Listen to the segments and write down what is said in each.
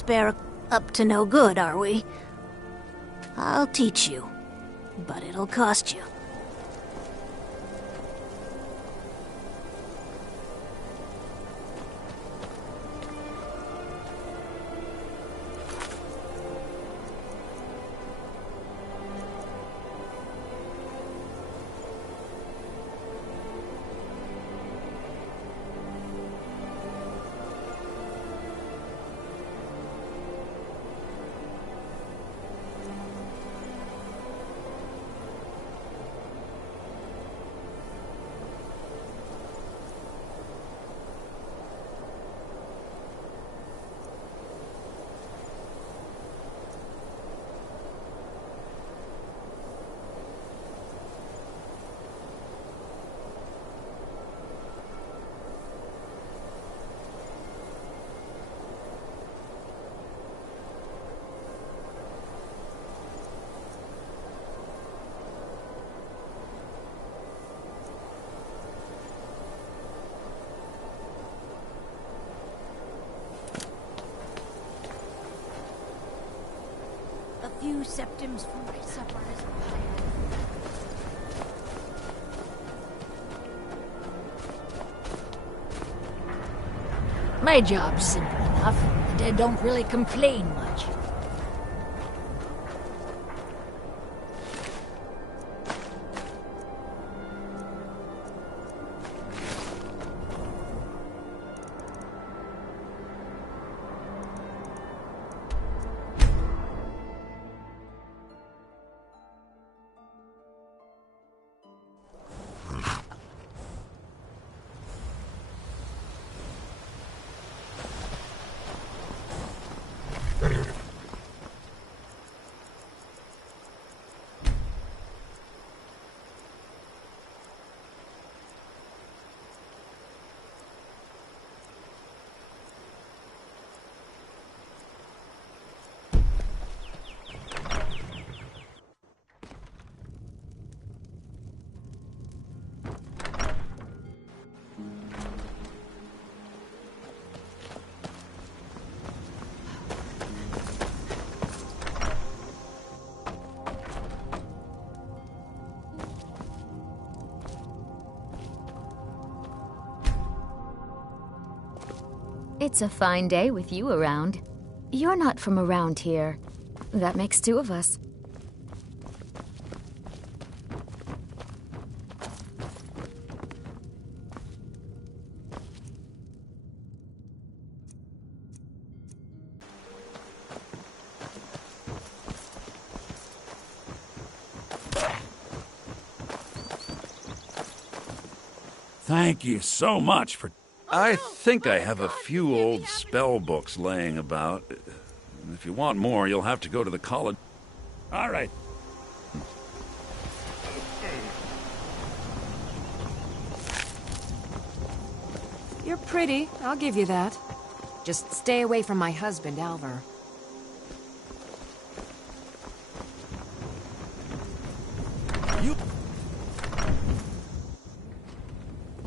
despair up to no good, are we? I'll teach you, but it'll cost you. A few septims for my supper is My job's simple enough, and I don't really complain much. It's a fine day with you around. You're not from around here. That makes two of us. Thank you so much for... I think I have a few old spell books laying about. If you want more, you'll have to go to the college. All right. You're pretty, I'll give you that. Just stay away from my husband, Alvar.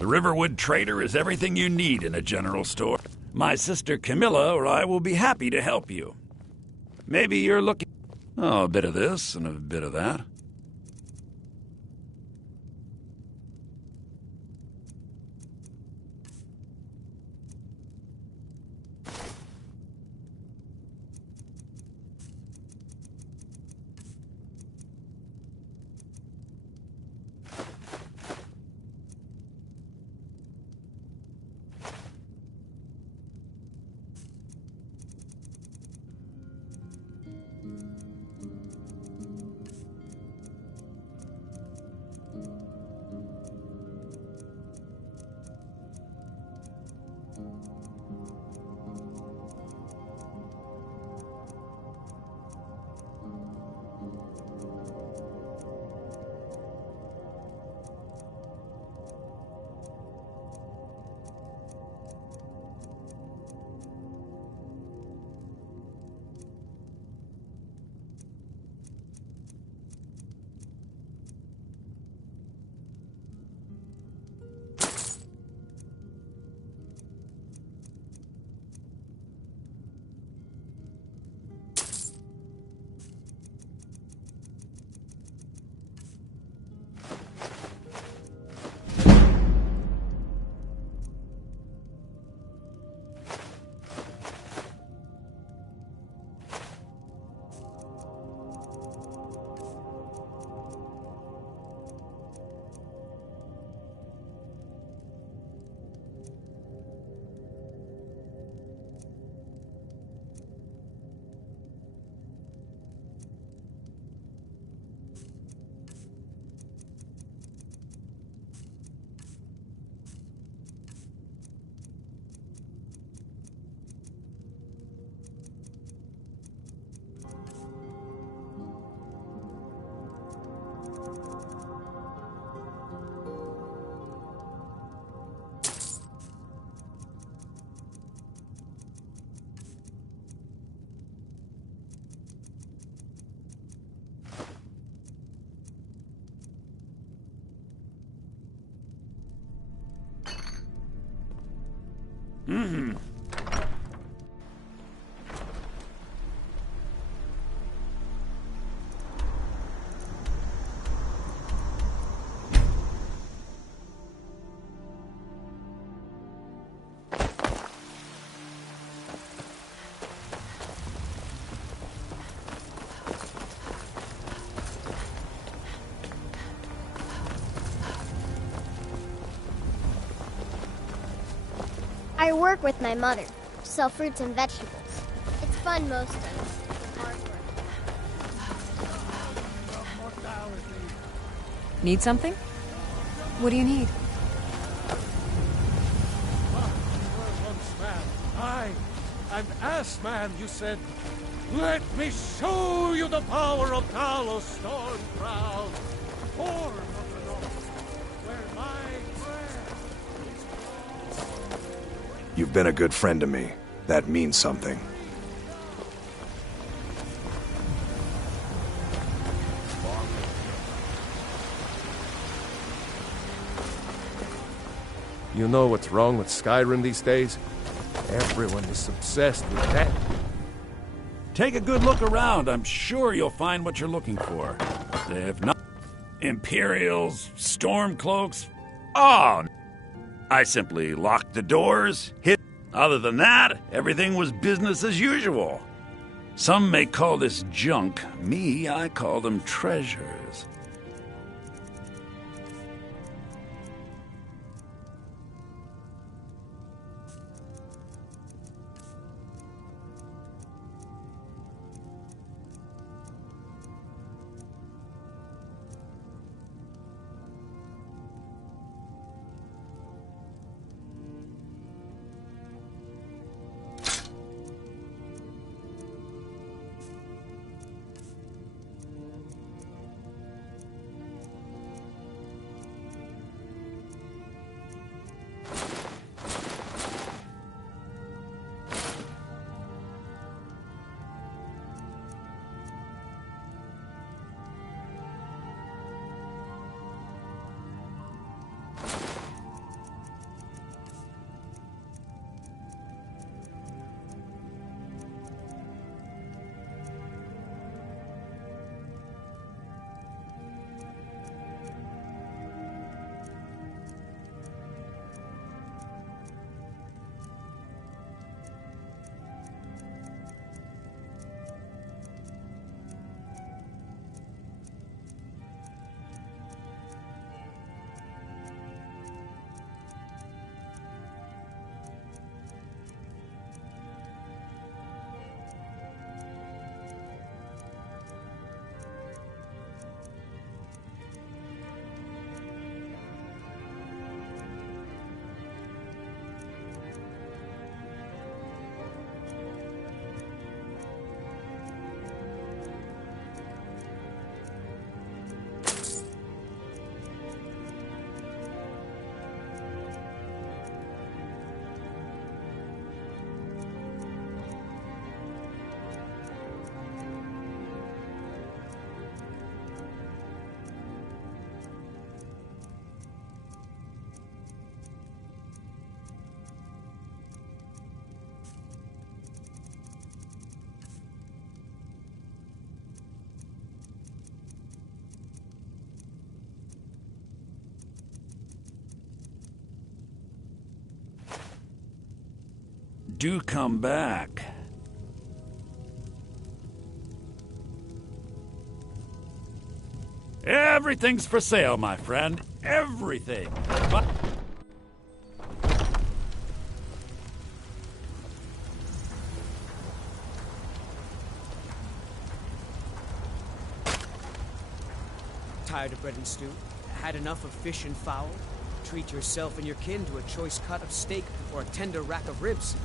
The Riverwood Trader is everything you need in a general store. My sister Camilla or I will be happy to help you. Maybe you're looking... Oh, a bit of this and a bit of that. I work with my mother, sell fruits and vegetables. It's fun most days, but hard work. Need something? What do you need? An ass man, you said. Let me show you the power of Talos Storm Crown. Form of the North, where my breath is. You've been a good friend to me. That means something. You know what's wrong with Skyrim these days? Everyone is obsessed with that. Take a good look around. I'm sure you'll find what you're looking for. If not, Imperials, Stormcloaks. Oh, I simply locked the doors, hit. Other than that, everything was business as usual. Some may call this junk. Me, I call them treasures. Do come back. Everything's for sale, my friend. Everything. But tired of bread and stew? Had enough of fish and fowl? Treat yourself and your kin to a choice cut of steak or a tender rack of ribs.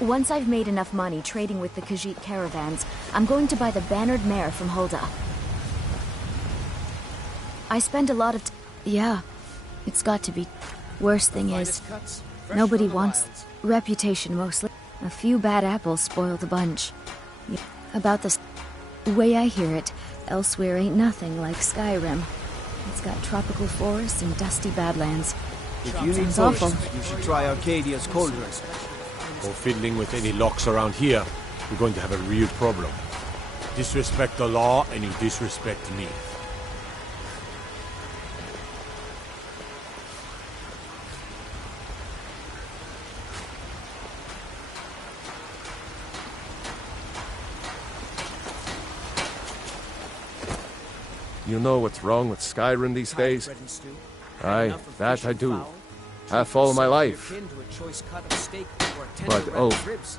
Once I've made enough money trading with the Khajiit caravans, I'm going to buy the bannered mare from Hulda. I spend a lot of yeah, it's got to be. Worst thing is, nobody wants reputation mostly. A few bad apples spoiled a bunch. About the way I hear it, elsewhere ain't nothing like Skyrim. It's got tropical forests and dusty badlands. If you need awful. potions, you should try Arcadia's cauldron. Or fiddling with any locks around here, we're going to have a real problem. Disrespect the law, and you disrespect me. You know what's wrong with Skyrim these days? Aye, that I do. Half all my life. But oh,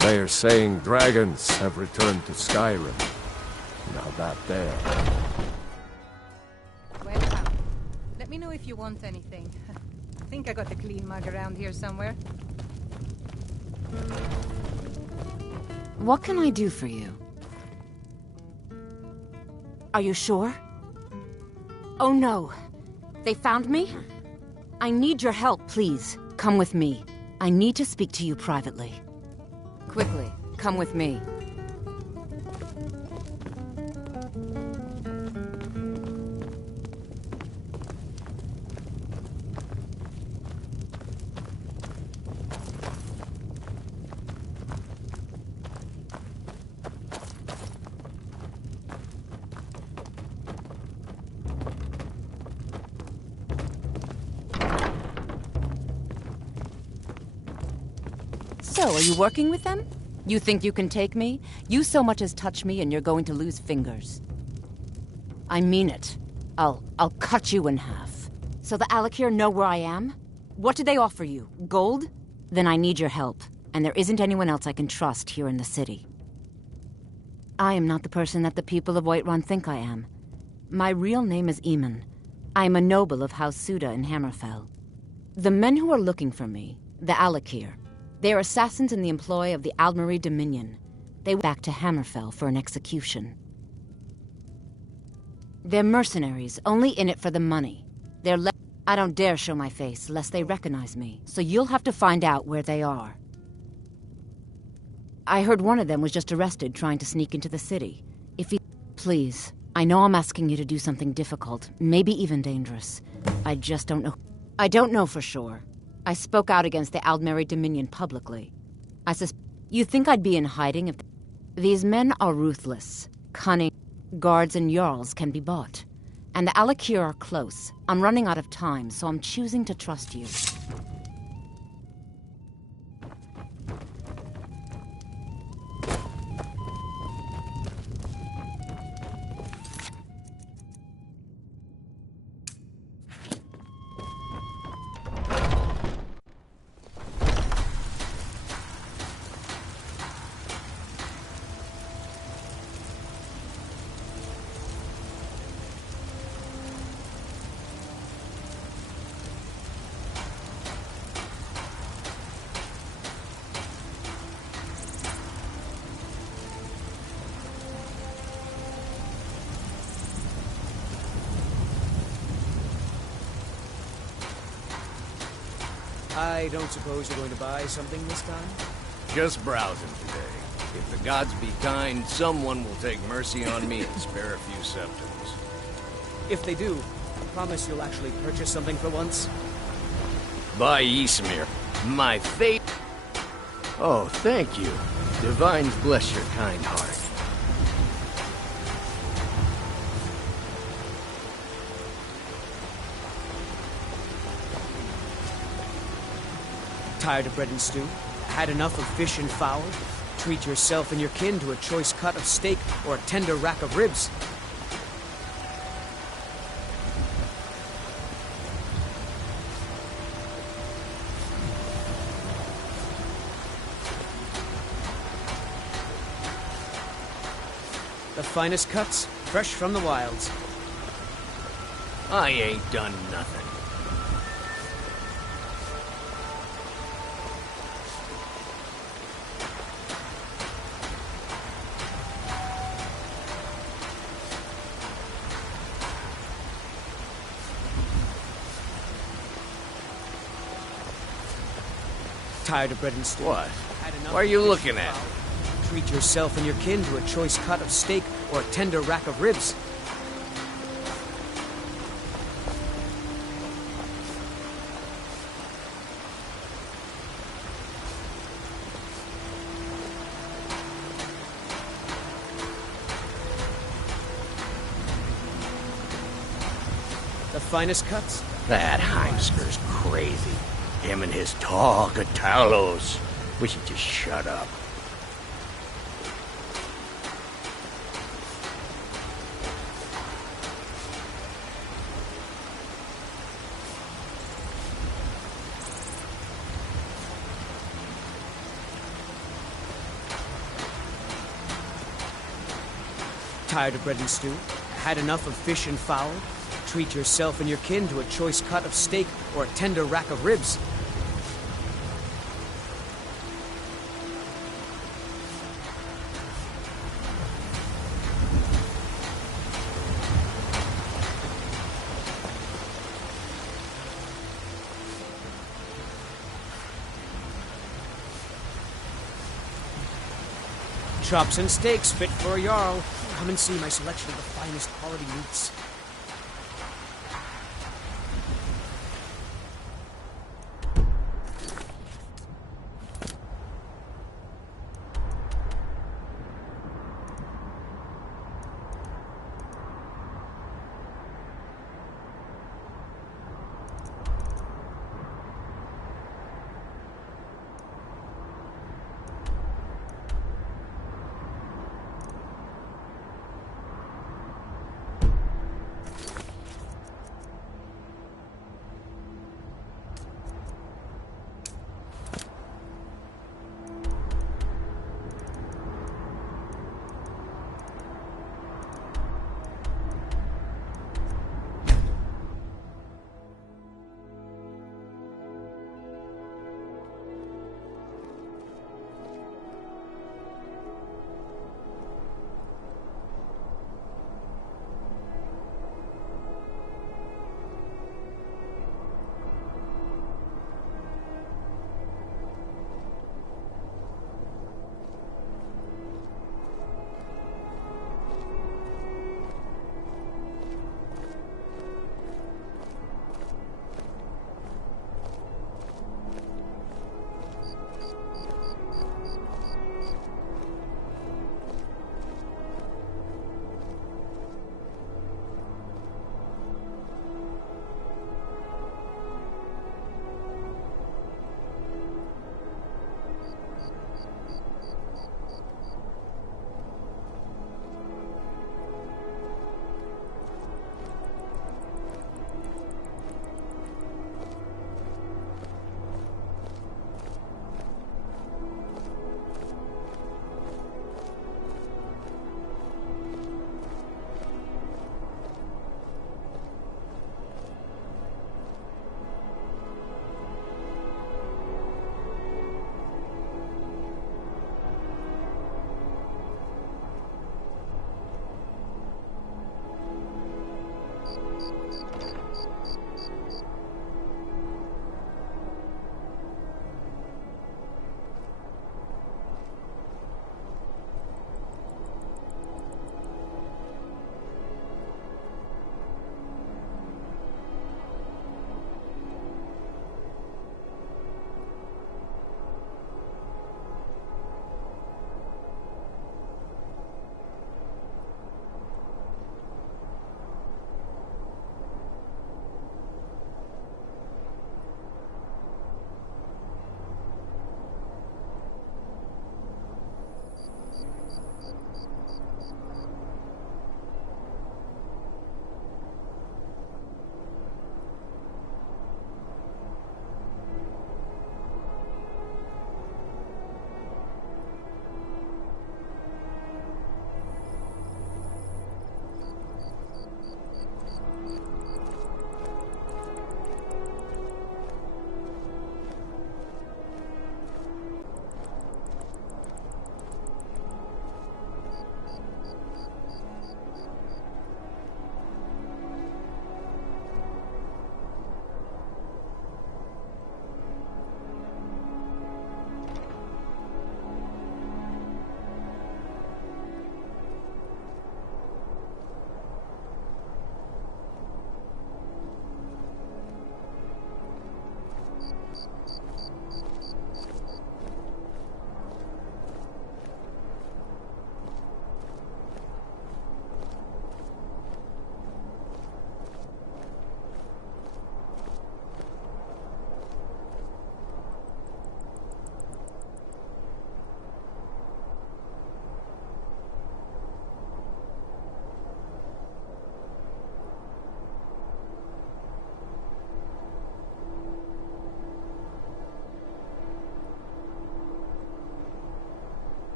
they're saying dragons have returned to Skyrim. Now that there. Welcome. Let me know if you want anything. I think I got a clean mug around here somewhere. What can I do for you? Are you sure? Oh no. They found me? I need your help, please. Come with me. I need to speak to you privately. Quickly, come with me. So, are you working with them? You think you can take me? You so much as touch me and you're going to lose fingers. I mean it. I'll cut you in half. So the Alakir know where I am? What did they offer you? Gold? Then I need your help, and there isn't anyone else I can trust here in the city. I am not the person that the people of Whiterun think I am. My real name is Eamon. I am a noble of House Suda in Hammerfell. The men who are looking for me, the Alakir, they are assassins in the employ of the Aldmeri Dominion. They went back to Hammerfell for an execution. They're mercenaries, only in it for the money. I don't dare show my face, lest they recognize me, so you'll have to find out where they are. I heard one of them was just arrested trying to sneak into the city. Please, I know I'm asking you to do something difficult, maybe even dangerous. I just don't know. I don't know for sure. I spoke out against the Aldmeri Dominion publicly. You think I'd be in hiding if... These men are ruthless, cunning. Guards and Jarls can be bought. And the Alakir are close. I'm running out of time, so I'm choosing to trust you. I don't suppose you're going to buy something this time? Just browsing today. If the gods be kind, someone will take mercy on me and spare a few septims. If they do, promise you'll actually purchase something for once? By Ysmir, my fate... Oh, thank you. Divines bless your kind heart. Tired of bread and stew? Had enough of fish and fowl? Treat yourself and your kin to a choice cut of steak or a tender rack of ribs. The finest cuts, fresh from the wilds. I ain't done nothing. Tired of bread and stew? What? What are you looking at? Treat yourself and your kin to a choice cut of steak or a tender rack of ribs. The finest cuts? That Heimsker's crazy. Him and his talk of Talos. Wish he'd just shut up. Tired of bread and stew? Had enough of fish and fowl? Treat yourself and your kin to a choice cut of steak or a tender rack of ribs. Chops and steaks fit for a Jarl. Come and see my selection of the finest quality meats.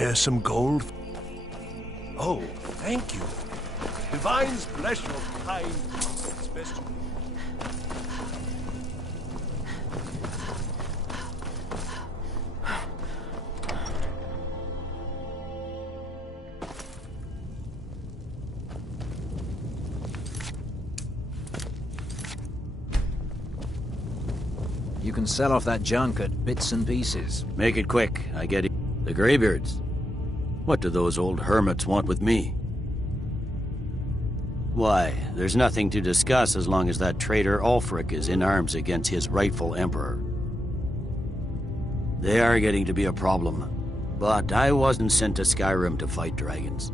spare some gold? Oh, thank you. Divines bless your kind. It's best you... You can sell off that junk at bits and pieces. Make it quick, I get it. The Greybeards. What do those old hermits want with me? Why, there's nothing to discuss as long as that traitor Ulfric is in arms against his rightful emperor. They are getting to be a problem, but I wasn't sent to Skyrim to fight dragons.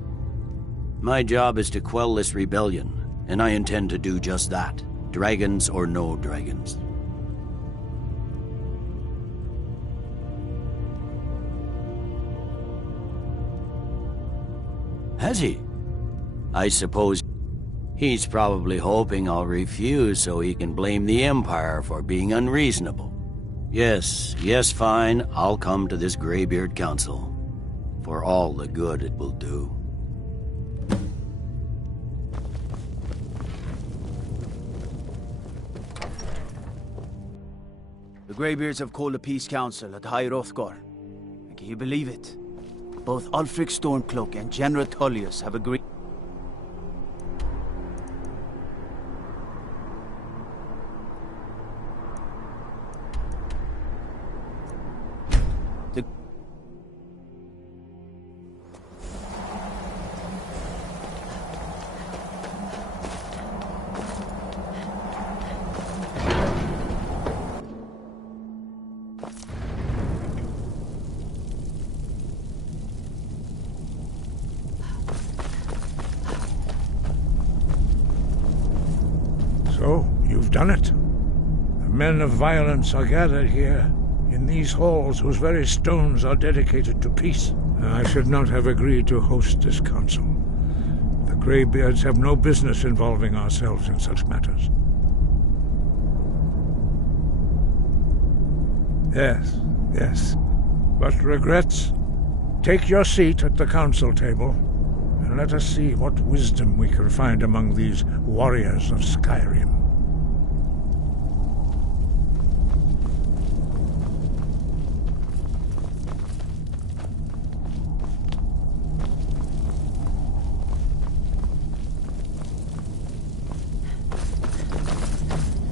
My job is to quell this rebellion, and I intend to do just that, dragons or no dragons. Has he? I suppose he's probably hoping I'll refuse so he can blame the Empire for being unreasonable. Yes, fine, I'll come to this Greybeard Council. For all the good it will do. The Greybeards have called a peace council at High Hrothgar. And can you believe it? Both Ulfric Stormcloak and General Tullius have agreed. So, you've done it. The men of violence are gathered here, in these halls whose very stones are dedicated to peace. I should not have agreed to host this council. The Greybeards have no business involving ourselves in such matters. Yes. But regrets? Take your seat at the council table, and let us see what wisdom we can find among these warriors of Skyrim.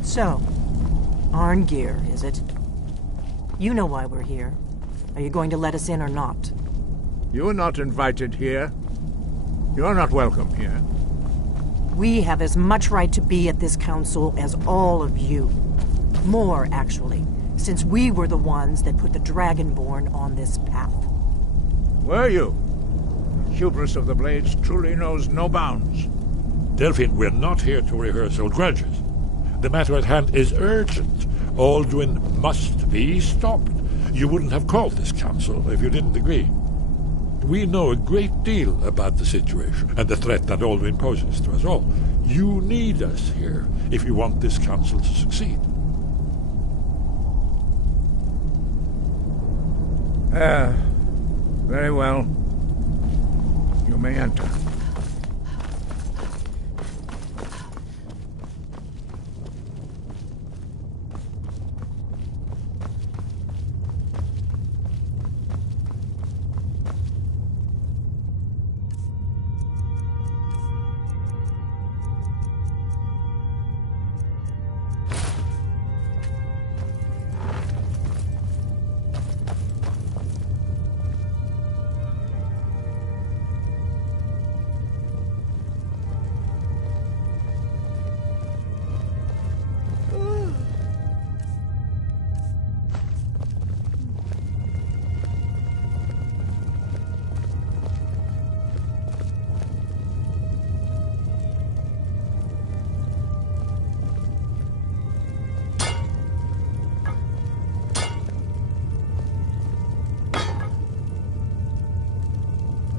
So, Arngeir, is it? You know why we're here. Are you going to let us in or not? You are not invited here. You are not welcome here. We have as much right to be at this council as all of you. More, actually, since we were the ones that put the Dragonborn on this path. Were you? The hubris of the Blades truly knows no bounds. Delphine, we're not here to rehearse old grudges. The matter at hand is urgent. Alduin must be stopped. You wouldn't have called this council if you didn't agree. We know a great deal about the situation and the threat that Alduin poses to us all. You need us here if you want this council to succeed. Very well. You may enter.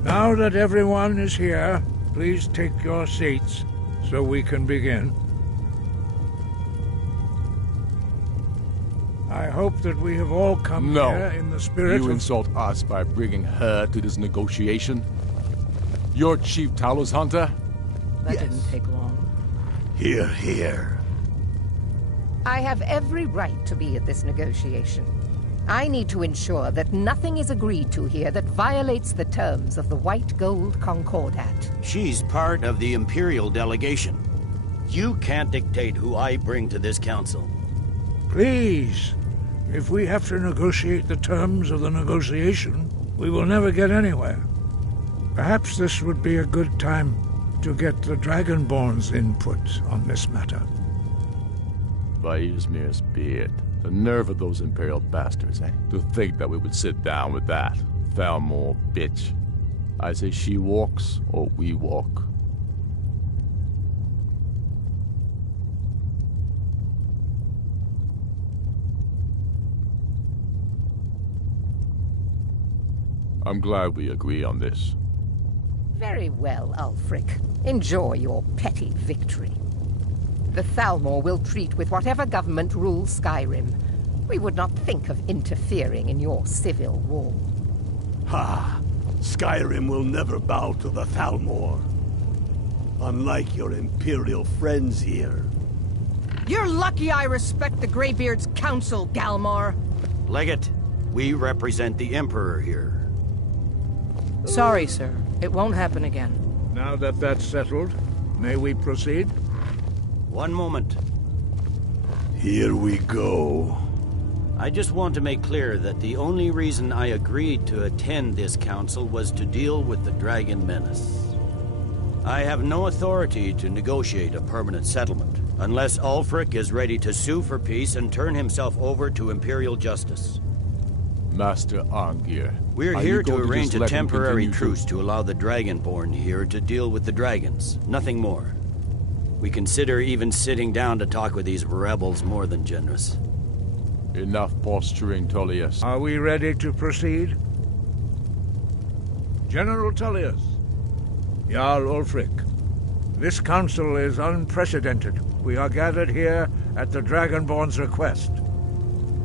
Now that everyone is here, please take your seats so we can begin. I hope that we have all come here in the spirit You of... insult us by bringing her to this negotiation? You're Chief Talos Hunter? That didn't take long. Hear, hear. I have every right to be at this negotiation. I need to ensure that nothing is agreed to here that violates the terms of the White Gold Concordat. She's part of the Imperial delegation. You can't dictate who I bring to this council. Please, if we have to negotiate the terms of the negotiation, we will never get anywhere. Perhaps this would be a good time to get the Dragonborn's input on this matter. By Izmir's beard. The nerve of those Imperial bastards, eh? To think that we would sit down with that. Thalmor, bitch. I say she walks, or we walk. I'm glad we agree on this. Very well, Ulfric. Enjoy your petty victory. The Thalmor will treat with whatever government rules Skyrim. We would not think of interfering in your civil war. Ha! Skyrim will never bow to the Thalmor. Unlike your Imperial friends here. You're lucky I respect the Greybeard's counsel, Galmar. Legate, we represent the Emperor here. Sorry, sir. It won't happen again. Now that that's settled, may we proceed? One moment. Here we go. I just want to make clear that the only reason I agreed to attend this council was to deal with the Dragon Menace. I have no authority to negotiate a permanent settlement, unless Ulfric is ready to sue for peace and turn himself over to Imperial justice. Master Arngir, we're here to arrange a temporary truce to allow the Dragonborn here to deal with the dragons, nothing more. We consider even sitting down to talk with these rebels more than generous. Enough posturing, Tullius. Are we ready to proceed? General Tullius, Jarl Ulfric, this council is unprecedented. We are gathered here at the Dragonborn's request.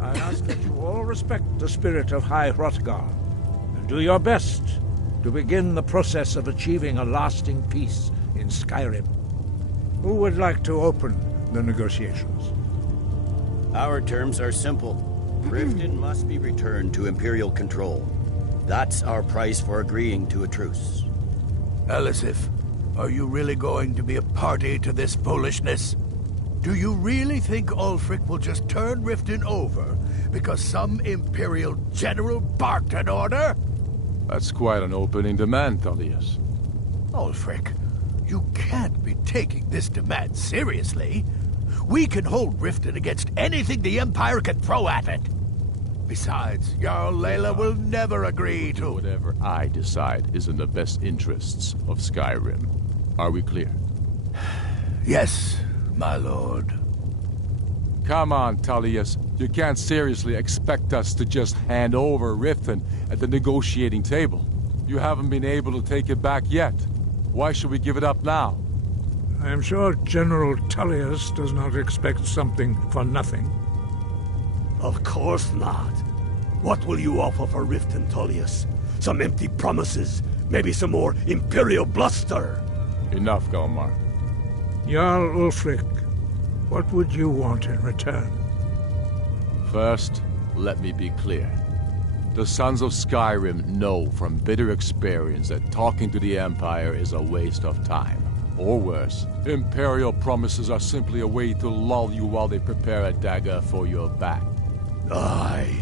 I ask that you all respect the spirit of High Hrothgar, and do your best to begin the process of achieving a lasting peace in Skyrim. Who would like to open the negotiations? Our terms are simple. Riften must be returned to Imperial control. That's our price for agreeing to a truce. Elisif, are you really going to be a party to this foolishness? Do you really think Ulfric will just turn Riften over because some Imperial general barked an order? That's quite an opening demand, Tullius. Ulfric, you can't be taking this demand seriously. We can hold Riften against anything the Empire can throw at it. Besides, Jarl Layla will never agree to... Whatever I decide is in the best interests of Skyrim. Are we clear? Yes, my lord. Come on, Tullius. You can't seriously expect us to just hand over Riften at the negotiating table. You haven't been able to take it back yet. Why should we give it up now? I am sure General Tullius does not expect something for nothing. Of course not. What will you offer for Riften, Tullius? Some empty promises? Maybe some more Imperial bluster? Enough, Galmar. Jarl Ulfric, what would you want in return? First, let me be clear. The Sons of Skyrim know from bitter experience that talking to the Empire is a waste of time. Or worse, Imperial promises are simply a way to lull you while they prepare a dagger for your back. Aye,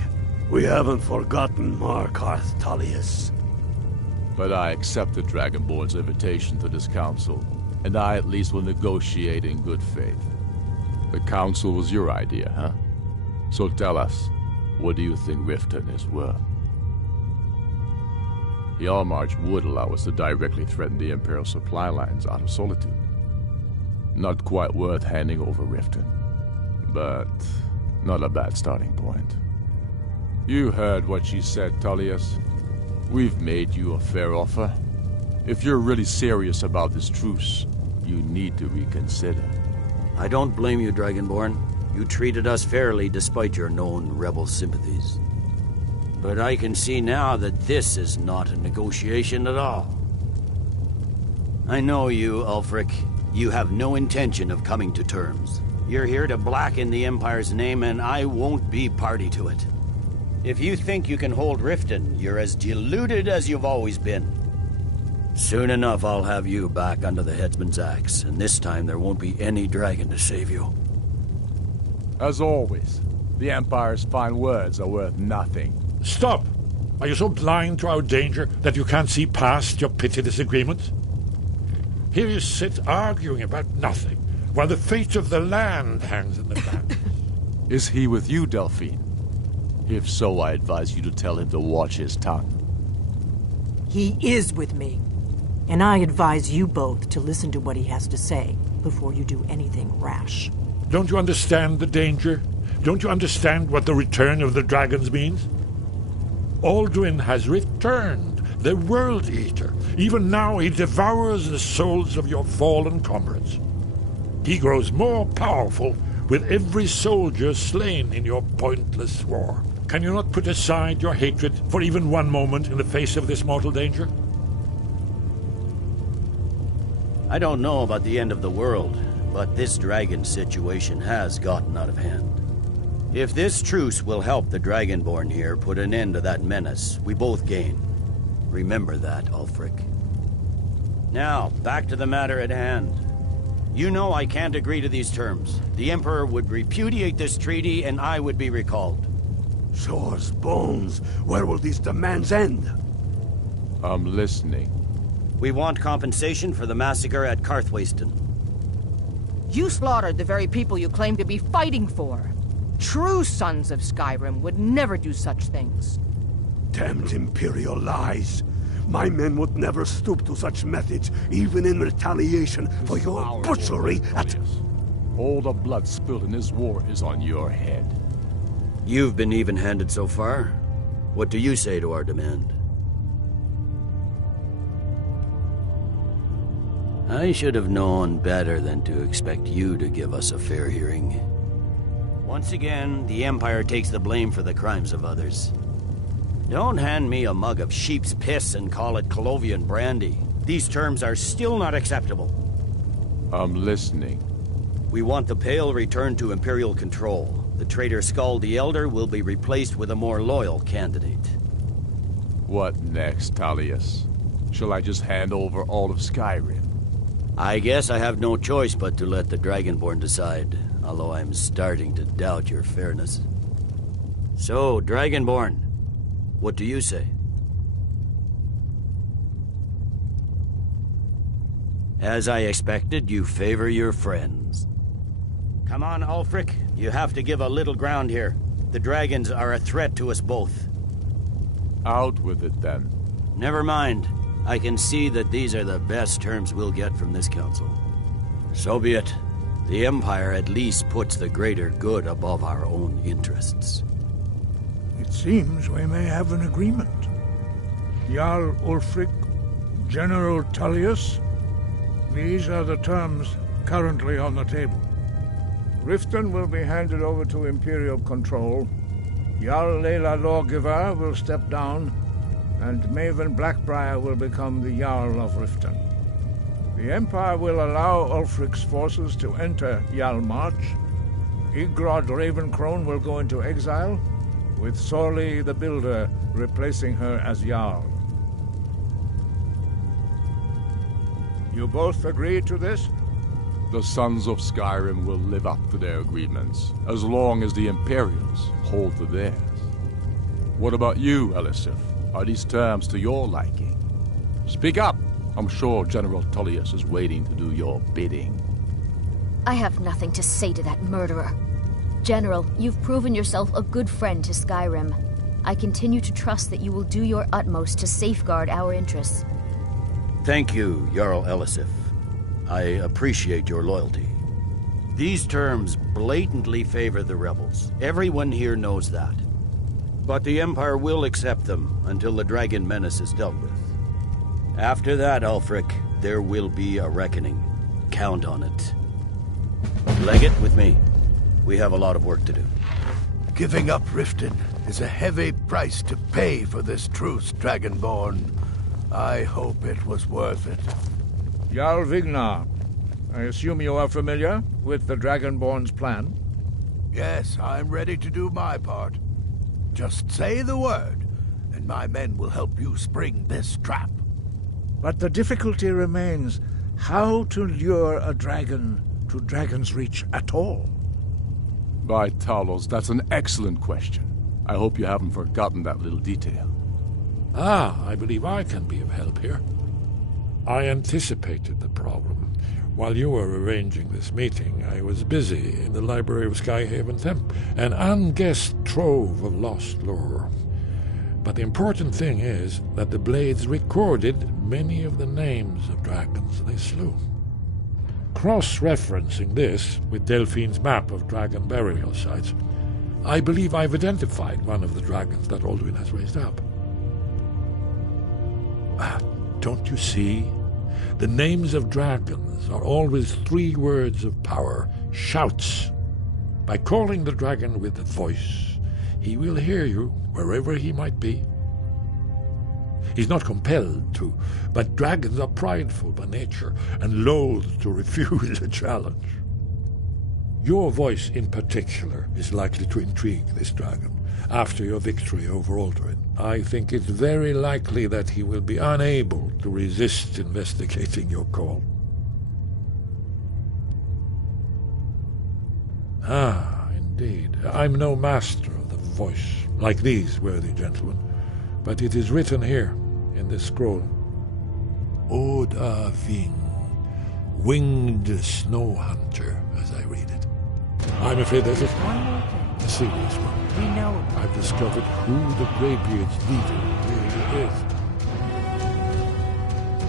we haven't forgotten Markarth, Tullius. But I accept the Dragonborn's invitation to this council, and I at least will negotiate in good faith. The council was your idea, huh? So tell us, what do you think Riften is worth? The Allmarch would allow us to directly threaten the Imperial supply lines out of Solitude. Not quite worth handing over Riften, but not a bad starting point. You heard what she said, Tullius. We've made you a fair offer. If you're really serious about this truce, you need to reconsider. I don't blame you, Dragonborn. You treated us fairly despite your known rebel sympathies. But I can see now that this is not a negotiation at all. I know you, Ulfric. You have no intention of coming to terms. You're here to blacken the Empire's name, and I won't be party to it. If you think you can hold Riften, you're as deluded as you've always been. Soon enough, I'll have you back under the headsman's axe, and this time there won't be any dragon to save you. As always, the Empire's fine words are worth nothing. Stop! Are you so blind to our danger that you can't see past your petty disagreements? Here you sit arguing about nothing, while the fate of the land hangs in the balance. Is he with you, Delphine? If so, I advise you to tell him to watch his tongue. He is with me. And I advise you both to listen to what he has to say before you do anything rash. Don't you understand the danger? Don't you understand what the return of the dragons means? Alduin has returned, the World Eater. Even now he devours the souls of your fallen comrades. He grows more powerful with every soldier slain in your pointless war. Can you not put aside your hatred for even one moment in the face of this mortal danger? I don't know about the end of the world, but this dragon situation has gotten out of hand. If this truce will help the Dragonborn here put an end to that menace, we both gain. Remember that, Ulfric. Now, back to the matter at hand. You know I can't agree to these terms. The Emperor would repudiate this treaty, and I would be recalled. Swords, bones, where will these demands end? I'm listening. We want compensation for the massacre at Karthwasten. You slaughtered the very people you claim to be fighting for. True sons of Skyrim would never do such things. Damned Imperial lies. My men would never stoop to such methods, even in retaliation for your butchery at... All the blood spilled in this war is on your head. You've been even-handed so far. What do you say to our demand? I should have known better than to expect you to give us a fair hearing. Once again, the Empire takes the blame for the crimes of others. Don't hand me a mug of sheep's piss and call it Colovian brandy. These terms are still not acceptable. I'm listening. We want the Pale returned to Imperial control. The traitor Skull the Elder will be replaced with a more loyal candidate. What next, Tullius? Shall I just hand over all of Skyrim? I guess I have no choice but to let the Dragonborn decide, although I'm starting to doubt your fairness. So, Dragonborn, what do you say? As I expected, you favor your friends. Come on, Ulfric. You have to give a little ground here. The dragons are a threat to us both. Out with it, then. Never mind. I can see that these are the best terms we'll get from this council. So be it. The Empire at least puts the greater good above our own interests. It seems we may have an agreement. Jarl Ulfric, General Tullius, these are the terms currently on the table. Riften will be handed over to Imperial control. Jarl Lela Lawgiver will step down, and Maven Blackbriar will become the Jarl of Riften. The Empire will allow Ulfric's forces to enter Jarl March. Igrod Ravencrone will go into exile, with Sorli the Builder replacing her as Jarl. You both agree to this? The Sons of Skyrim will live up to their agreements, as long as the Imperials hold to theirs. What about you, Elisif? Are these terms to your liking? Speak up! I'm sure General Tullius is waiting to do your bidding. I have nothing to say to that murderer. General, you've proven yourself a good friend to Skyrim. I continue to trust that you will do your utmost to safeguard our interests. Thank you, Jarl Elisif. I appreciate your loyalty. These terms blatantly favor the rebels. Everyone here knows that. But the Empire will accept them until the dragon menace is dealt with. After that, Ulfric, there will be a reckoning. Count on it. Leg it with me. We have a lot of work to do. Giving up Riften is a heavy price to pay for this truce, Dragonborn. I hope it was worth it. Jarl Vignar, I assume you are familiar with the Dragonborn's plan? Yes, I'm ready to do my part. Just say the word, and my men will help you spring this trap. But the difficulty remains how to lure a dragon to Dragon's Reach at all. By Talos, that's an excellent question. I hope you haven't forgotten that little detail. I believe I can be of help here. I anticipated the problem. While you were arranging this meeting, I was busy in the library of Skyhaven Temp, an unguessed trove of lost lore. But the important thing is that the Blades recorded many of the names of dragons they slew. Cross-referencing this with Delphine's map of dragon burial sites, I believe I've identified one of the dragons that Alduin has raised up. Don't you see? The names of dragons are always 3 words of power, shouts. By calling the dragon with a voice, he will hear you wherever he might be. He's not compelled to, but dragons are prideful by nature and loath to refuse a challenge. Your voice in particular is likely to intrigue this dragon. After your victory over Alduin, I think it's very likely that he will be unable to resist investigating your call. Indeed. I'm no master of the voice, like these worthy gentlemen, but it is written here in this scroll. Oda Ving, winged snow hunter, as I read it. I'm afraid there's a serious one. We know. I've discovered who the Greybeard's leader really is.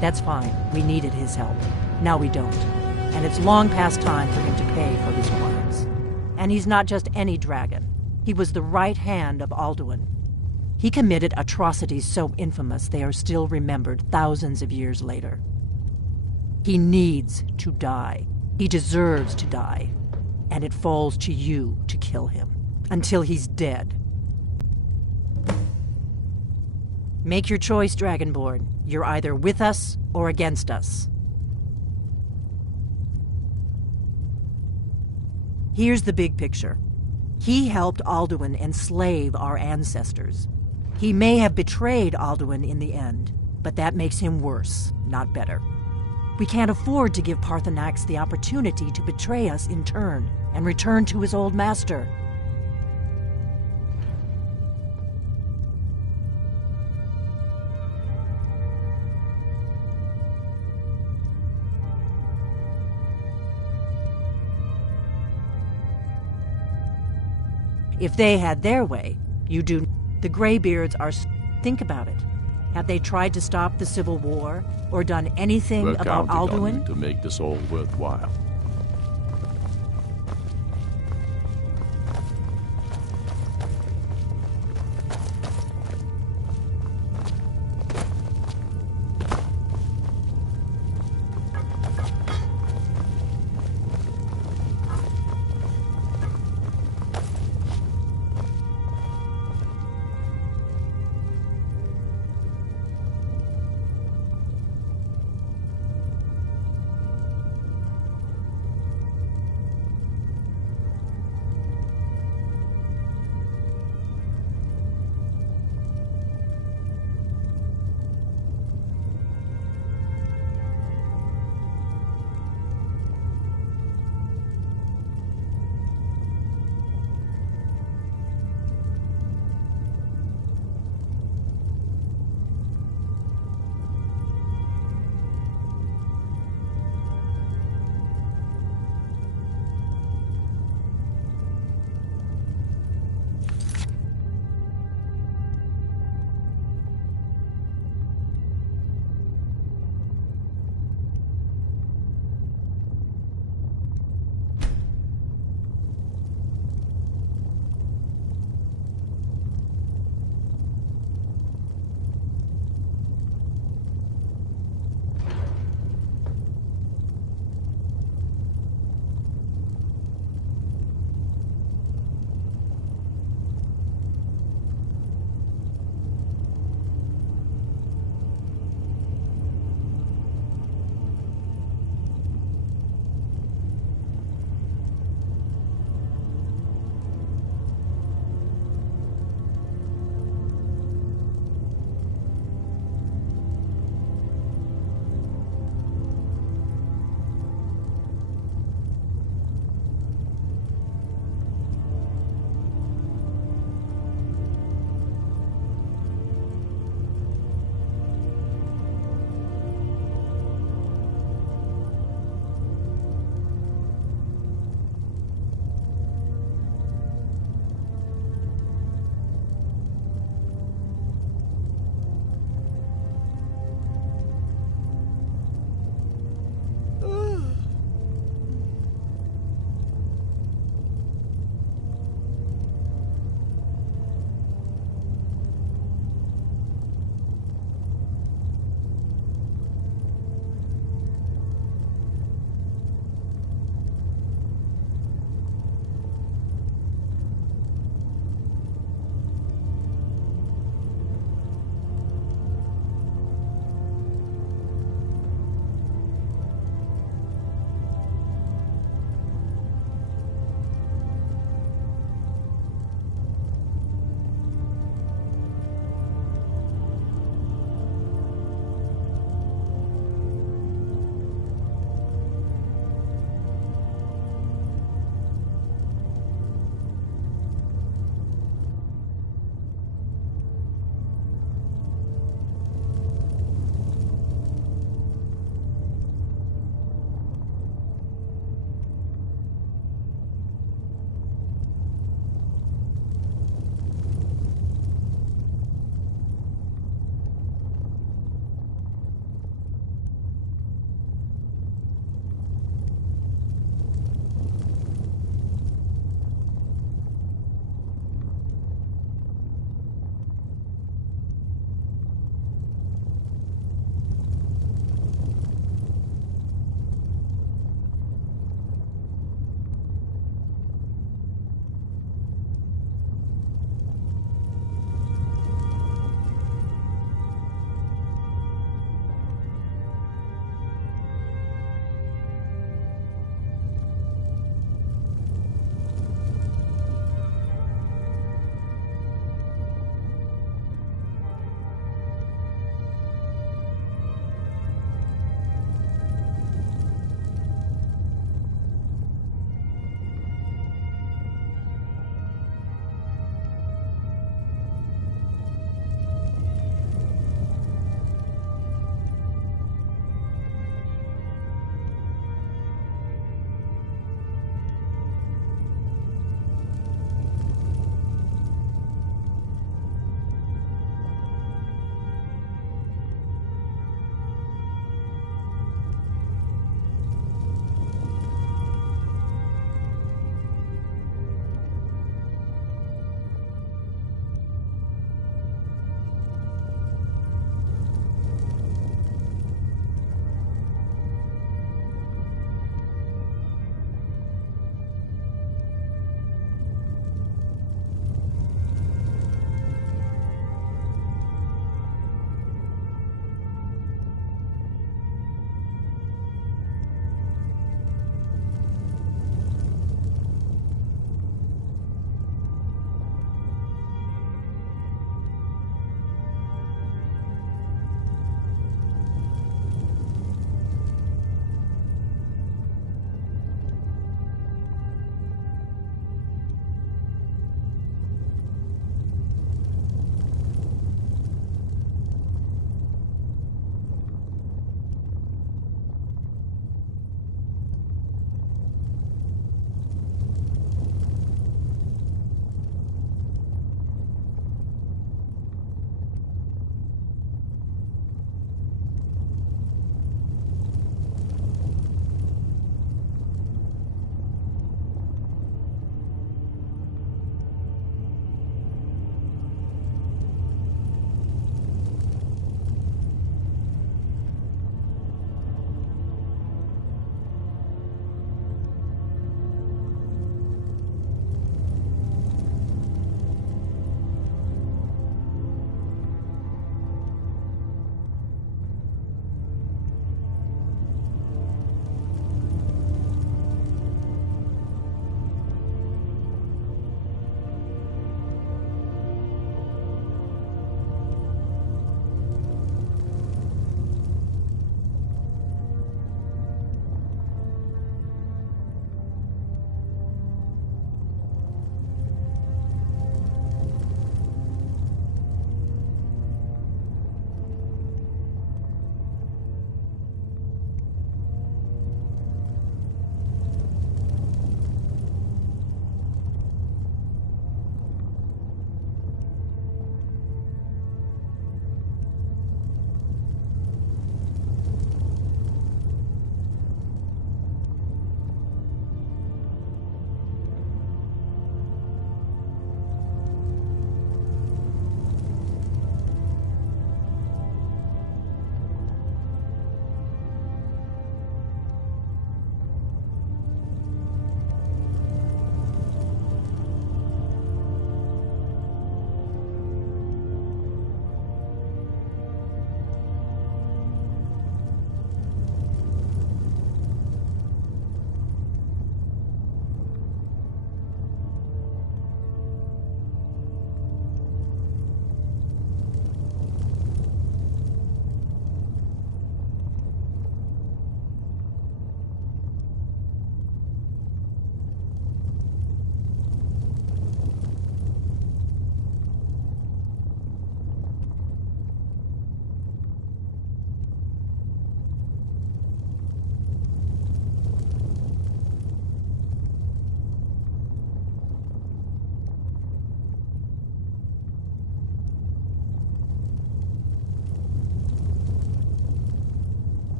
That's fine. We needed his help. Now we don't. And it's long past time for him to pay for his crimes. And he's not just any dragon. He was the right hand of Alduin. He committed atrocities so infamous they are still remembered thousands of years later. He needs to die. He deserves to die. And it falls to you to kill him. Until he's dead. Make your choice, Dragonborn. You're either with us or against us. Here's the big picture. He helped Alduin enslave our ancestors. He may have betrayed Alduin in the end, but that makes him worse, not better. We can't afford to give Parthenax the opportunity to betray us in turn and return to his old master. If they had their way, you do. The Greybeards are. Think about it. Have they tried to stop the Civil War or done anything We're about counting on Alduin? you to make this all worthwhile.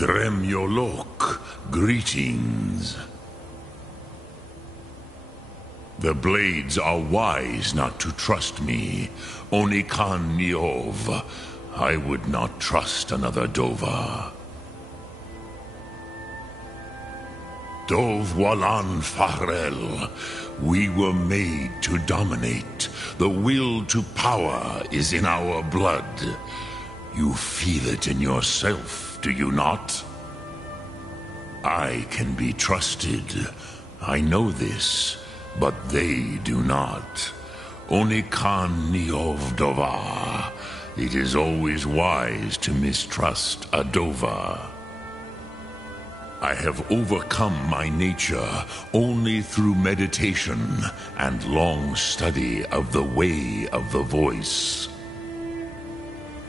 Dremyolok, greetings. The Blades are wise not to trust me. Onikan Niov. I would not trust another Dova. Dov Walan Farel. We were made to dominate. The will to power is in our blood. You feel it in yourself, do you not? I can be trusted. I know this, but they do not. Onikan Niov Dova. It is always wise to mistrust a Dova. I have overcome my nature only through meditation and long study of the way of the voice.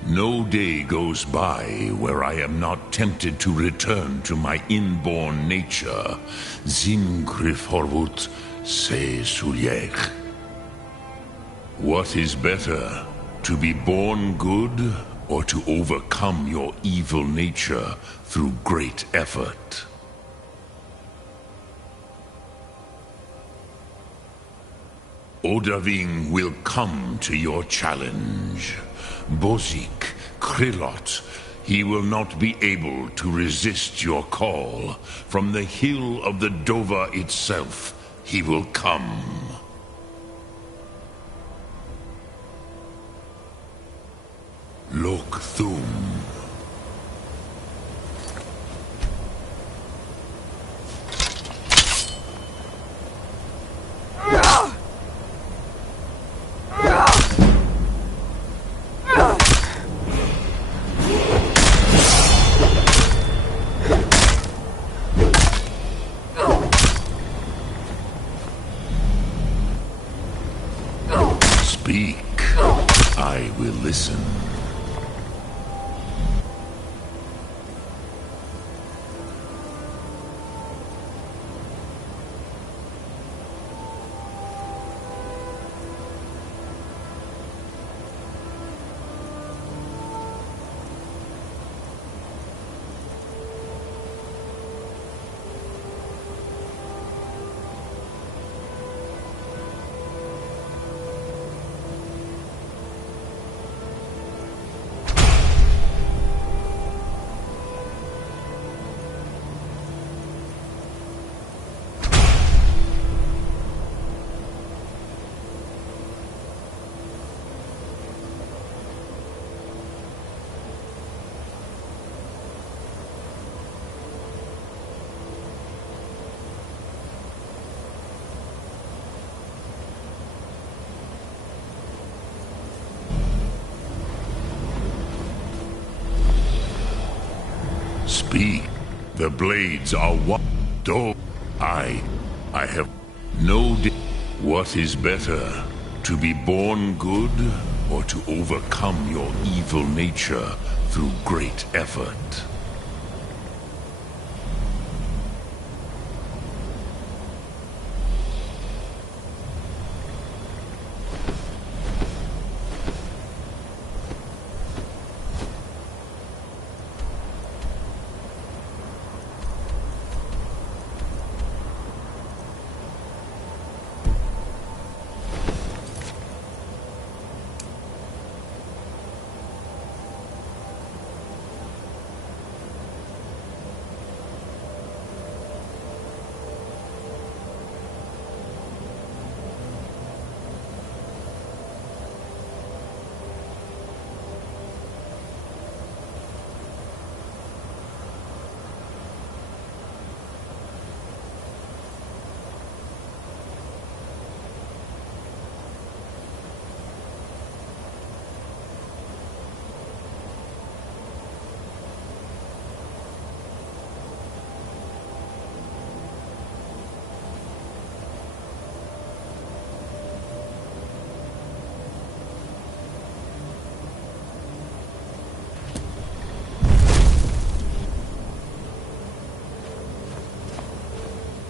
No day goes by where I am not tempted to return to my inborn nature. Zimgrifhorvut se sulyech. What is better, to be born good or to overcome your evil nature through great effort? Odaving will come to your challenge. Bozik, Krillot, he will not be able to resist your call. From the hill of the Dova itself, he will come. Lokthum. Speak. I will listen. Speak. The Blades are what? Do I have no What is better, to be born good or to overcome your evil nature through great effort?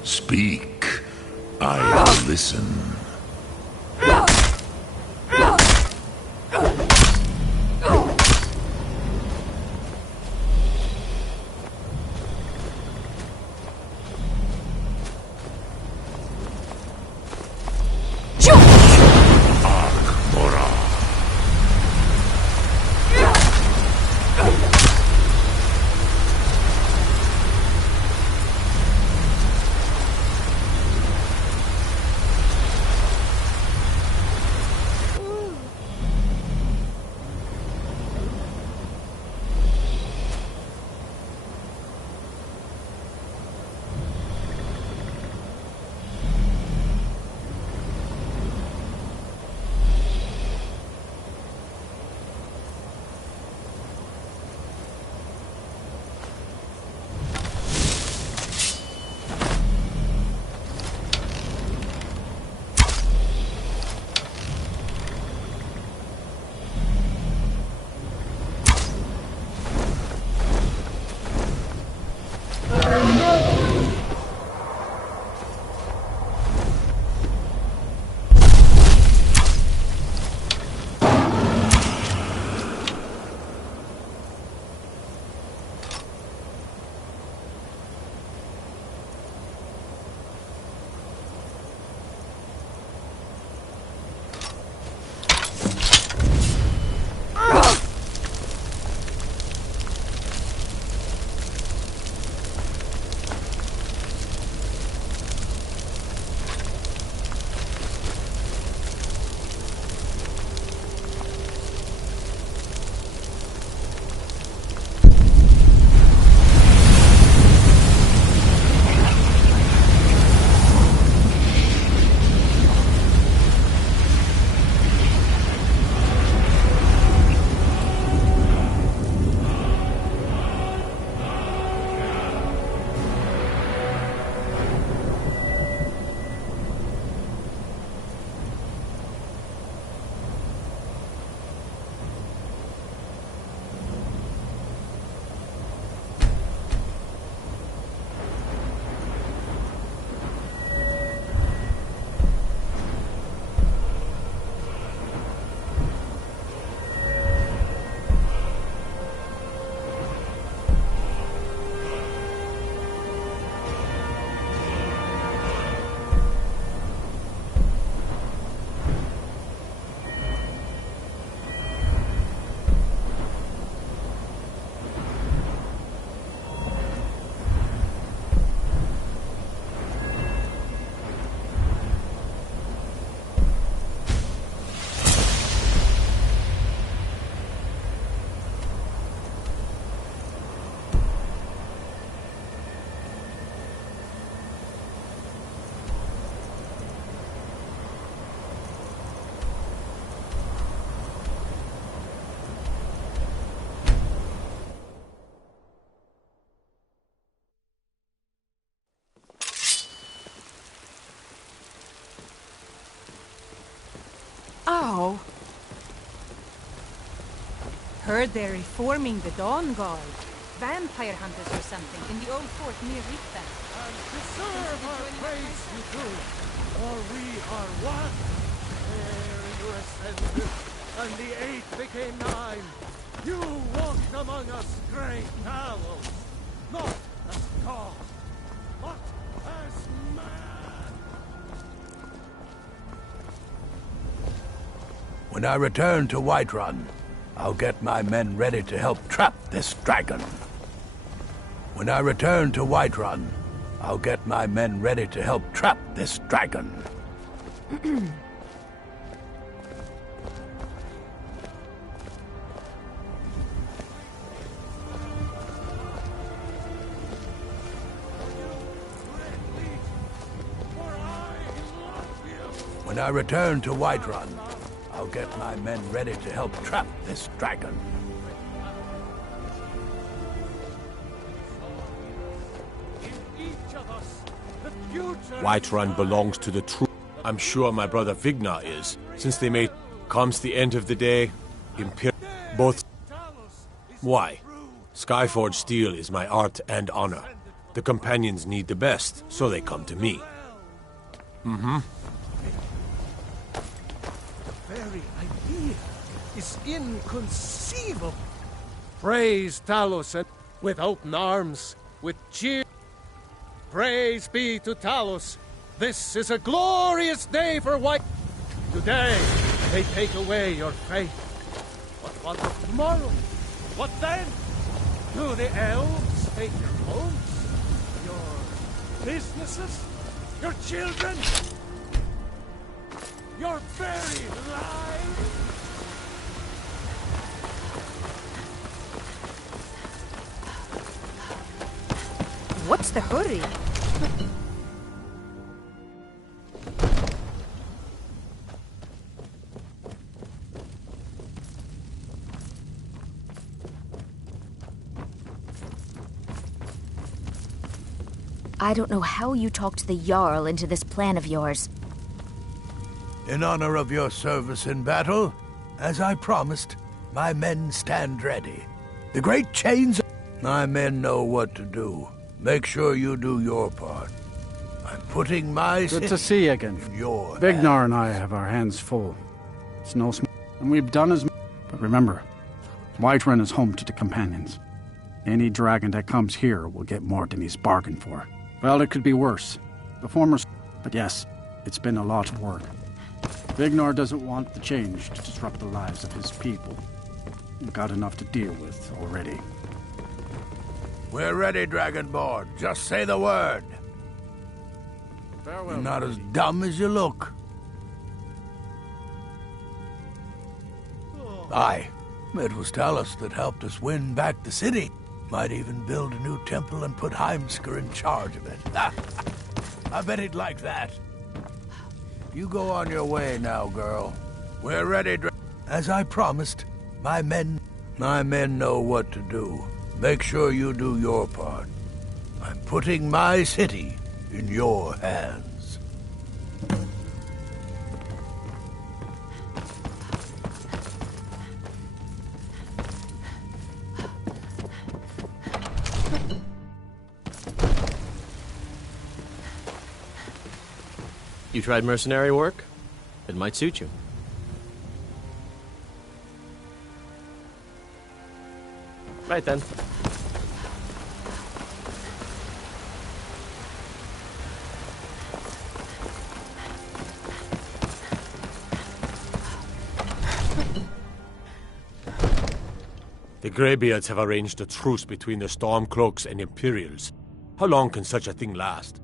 Speak. I will listen. Heard they're reforming the Dawn Guard. Vampire hunters or something in the old fort near Rita. And to serve our praise you do, for we are one. There you ascended, and the 8 became 9. You walked among us, great Talos, not as God, but as man. When I return to Whiterun, I'll get my men ready to help trap this dragon. When I return to Whiterun, I'll get my men ready to help trap this dragon. When I return to Whiterun, I'll get my men ready to help trap this dragon. Whiterun belongs to the true. I'm sure my brother Vignar is. Since they made comes the end of the day, both. Why? Skyforge steel is my art and honor. The companions need the best, so they come to me. Mm-hmm. The very idea is inconceivable. Praise Talos, and with open arms, with cheer. Praise be to Talos. This is a glorious day for White. Today, they take away your faith. What of tomorrow? What then? Do the elves take your homes? Your businesses? Your children? Your very lives? What's the hurry? I don't know how you talked the Jarl into this plan of yours. In honor of your service in battle, as I promised, my men stand ready. The great chains... My men know what to do. Make sure you do your part. I'm putting my... Good to see you again. Your Vignar and I have our hands full. It's no small, and we've done as much. But remember, Whiterun is home to the companions. Any dragon that comes here will get more than he's bargained for. Well, it could be worse. The former... But yes, it's been a lot of work. Vignar doesn't want the change to disrupt the lives of his people. We've got enough to deal with already. We're ready, Dragonborn. Just say the word. Farewell. You're not as dumb as you look. Aye, it was Talos that helped us win back the city. Might even build a new temple and put Heimskr in charge of it. I bet he'd like that. You go on your way now, girl. We're ready, As I promised, my men know what to do. Make sure you do your part. I'm putting my city in your hands. You tried mercenary work? It might suit you. Right then. The Greybeards have arranged a truce between the Stormcloaks and Imperials. How long can such a thing last?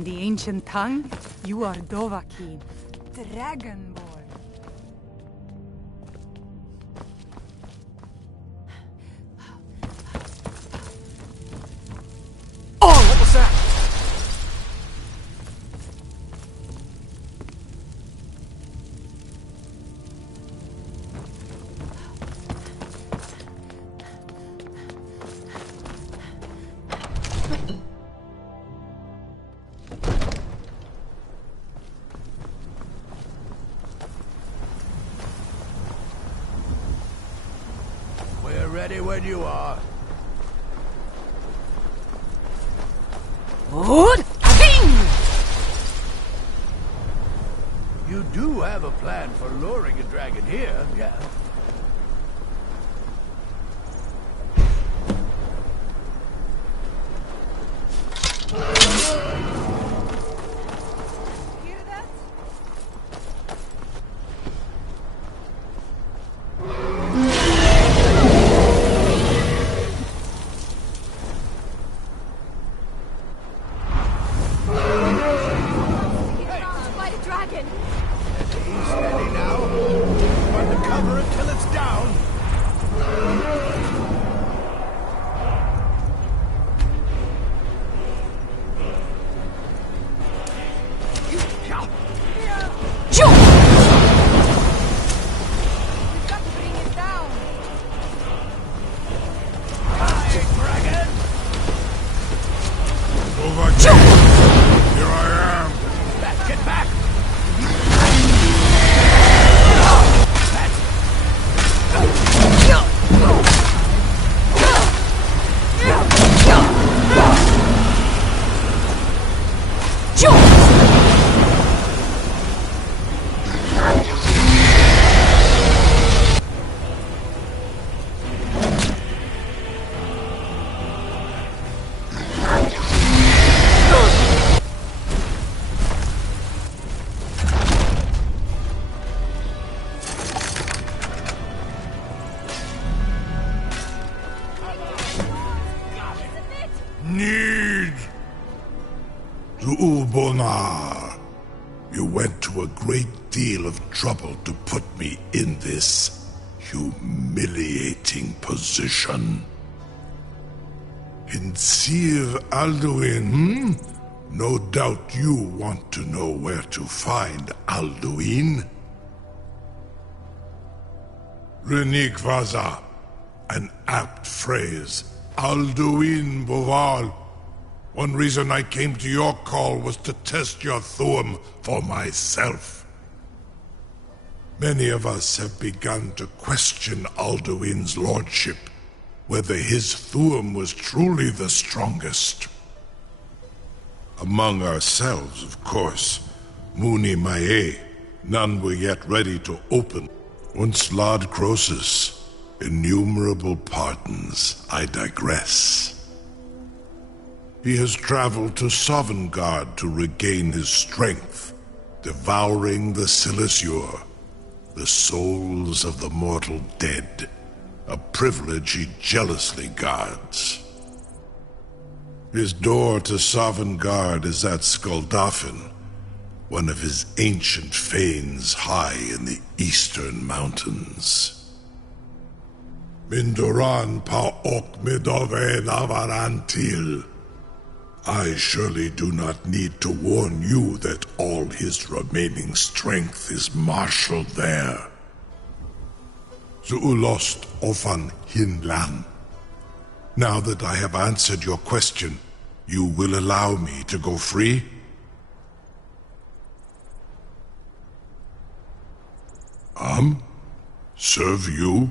In the ancient tongue, you are Dovahkiin, Dragonborn. Oh, what was that? We're ready when you are. You do have a plan for luring a dragon here, yeah? Fight a dragon! Steady now. Under cover until it's down. Here I am. Get back! Need to Ulbonar. You went to a great deal of trouble to put me in this humiliating position. In Sir Alduin, No doubt you want to know where to find Alduin. Renikvaza, an apt phrase. Alduin Boval. One reason I came to your call was to test your Thuum for myself. Many of us have begun to question Alduin's lordship, whether his Thuum was truly the strongest. Among ourselves, of course, Muni Mae, none were yet ready to open. Once Lord Croesus, innumerable pardons, I digress. He has traveled to Sovngarde to regain his strength, devouring the Silesure, the souls of the mortal dead, a privilege he jealously guards. His door to Sovngarde is at Skuldafn, one of his ancient fanes high in the eastern mountains. Mindoran pa ok midove navarantil. I surely do not need to warn you that all his remaining strength is marshaled there. Zuulost ofan hinlan. Now that I have answered your question, you will allow me to go free? Serve you?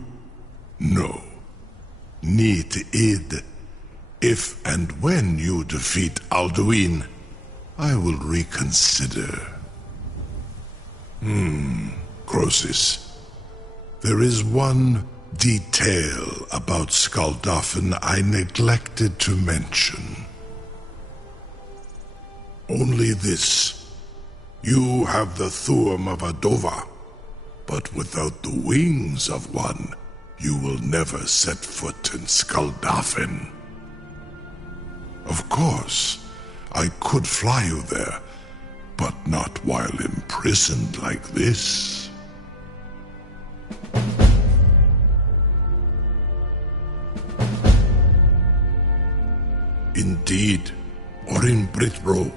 No. Need id. If and when you defeat Alduin, I will reconsider. Croesus. There is one detail about Skuldafn I neglected to mention. Only this. You have the Thuum of a Dova, but without the wings of one, you will never set foot in Skuldafn. Of course, I could fly you there, but not while imprisoned like this. Indeed, Orin Britbro,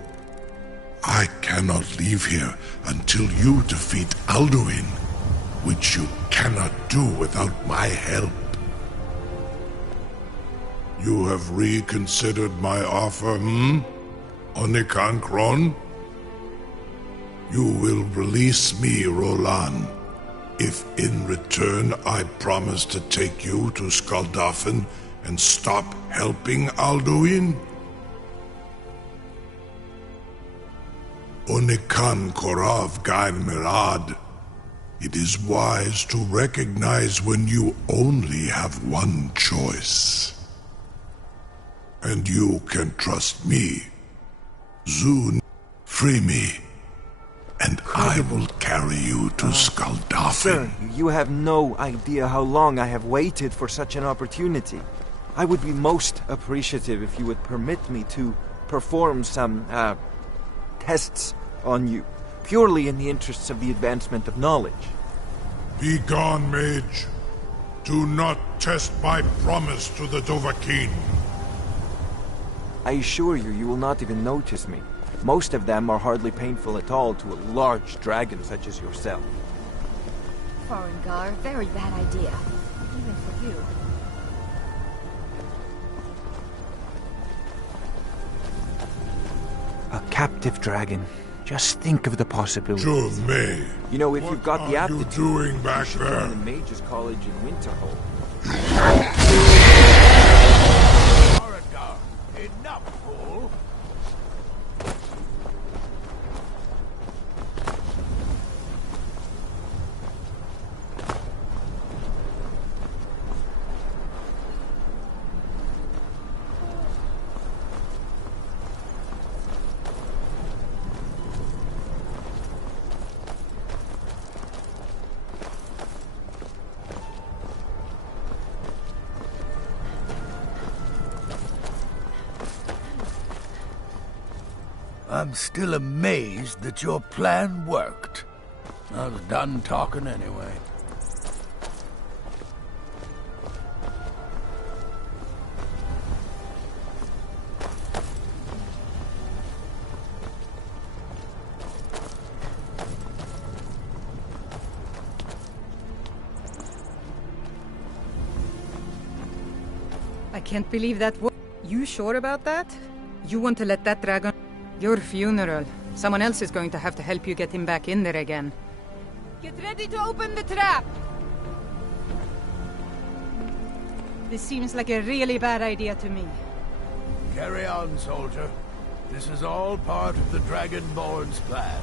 I cannot leave here until you defeat Alduin, which you cannot do without my help. You have reconsidered my offer, Onikan Kron? You will release me, Roland, if in return I promise to take you to Skaldafen and stop helping Alduin? Onikan Korav Gair Mirad. It is wise to recognize when you only have one choice. And you can trust me. Zun, free me, and I will carry you to Skaldafen. Sir, you have no idea how long I have waited for such an opportunity. I would be most appreciative if you would permit me to perform some, tests on you, purely in the interests of the advancement of knowledge. Be gone, mage. Do not test my promise to the Dovahkiin. I assure you, you will not even notice me. Most of them are hardly painful at all to a large dragon such as yourself. Farengar, very bad idea. Even for you. A captive dragon. Just think of the possibilities. Juve, you know, if you've got the aptitude, what are you doing back you should there? join the Mages College in Winterhold. Enough, fool! I'm still amazed that your plan worked. I was done talking anyway. I can't believe that. You sure about that? You want to let that dragon... Your funeral. Someone else is going to have to help you get him back in there again. Get ready to open the trap! This seems like a really bad idea to me. Carry on, soldier. This is all part of the Dragonborn's plan.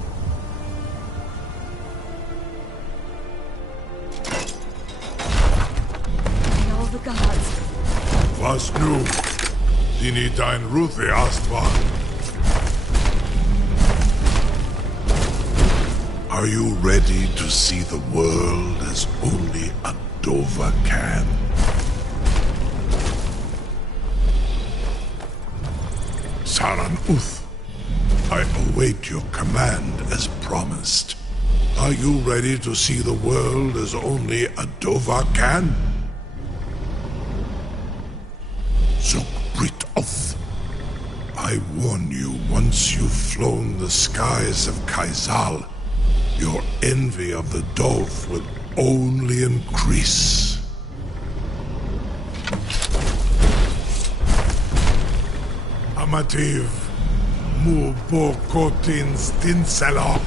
By all the gods. Was nu? Dini dein Ruthi Astvan. Are you ready to see the world as only a Dova can? Saran Uth, I await your command as promised. Are you ready to see the world as only a Dova can? Zukbrit Uth, I warn you, once you've flown the skies of Kaizal, your envy of the Dove will only increase. Amativ, mu bokotin stinselok.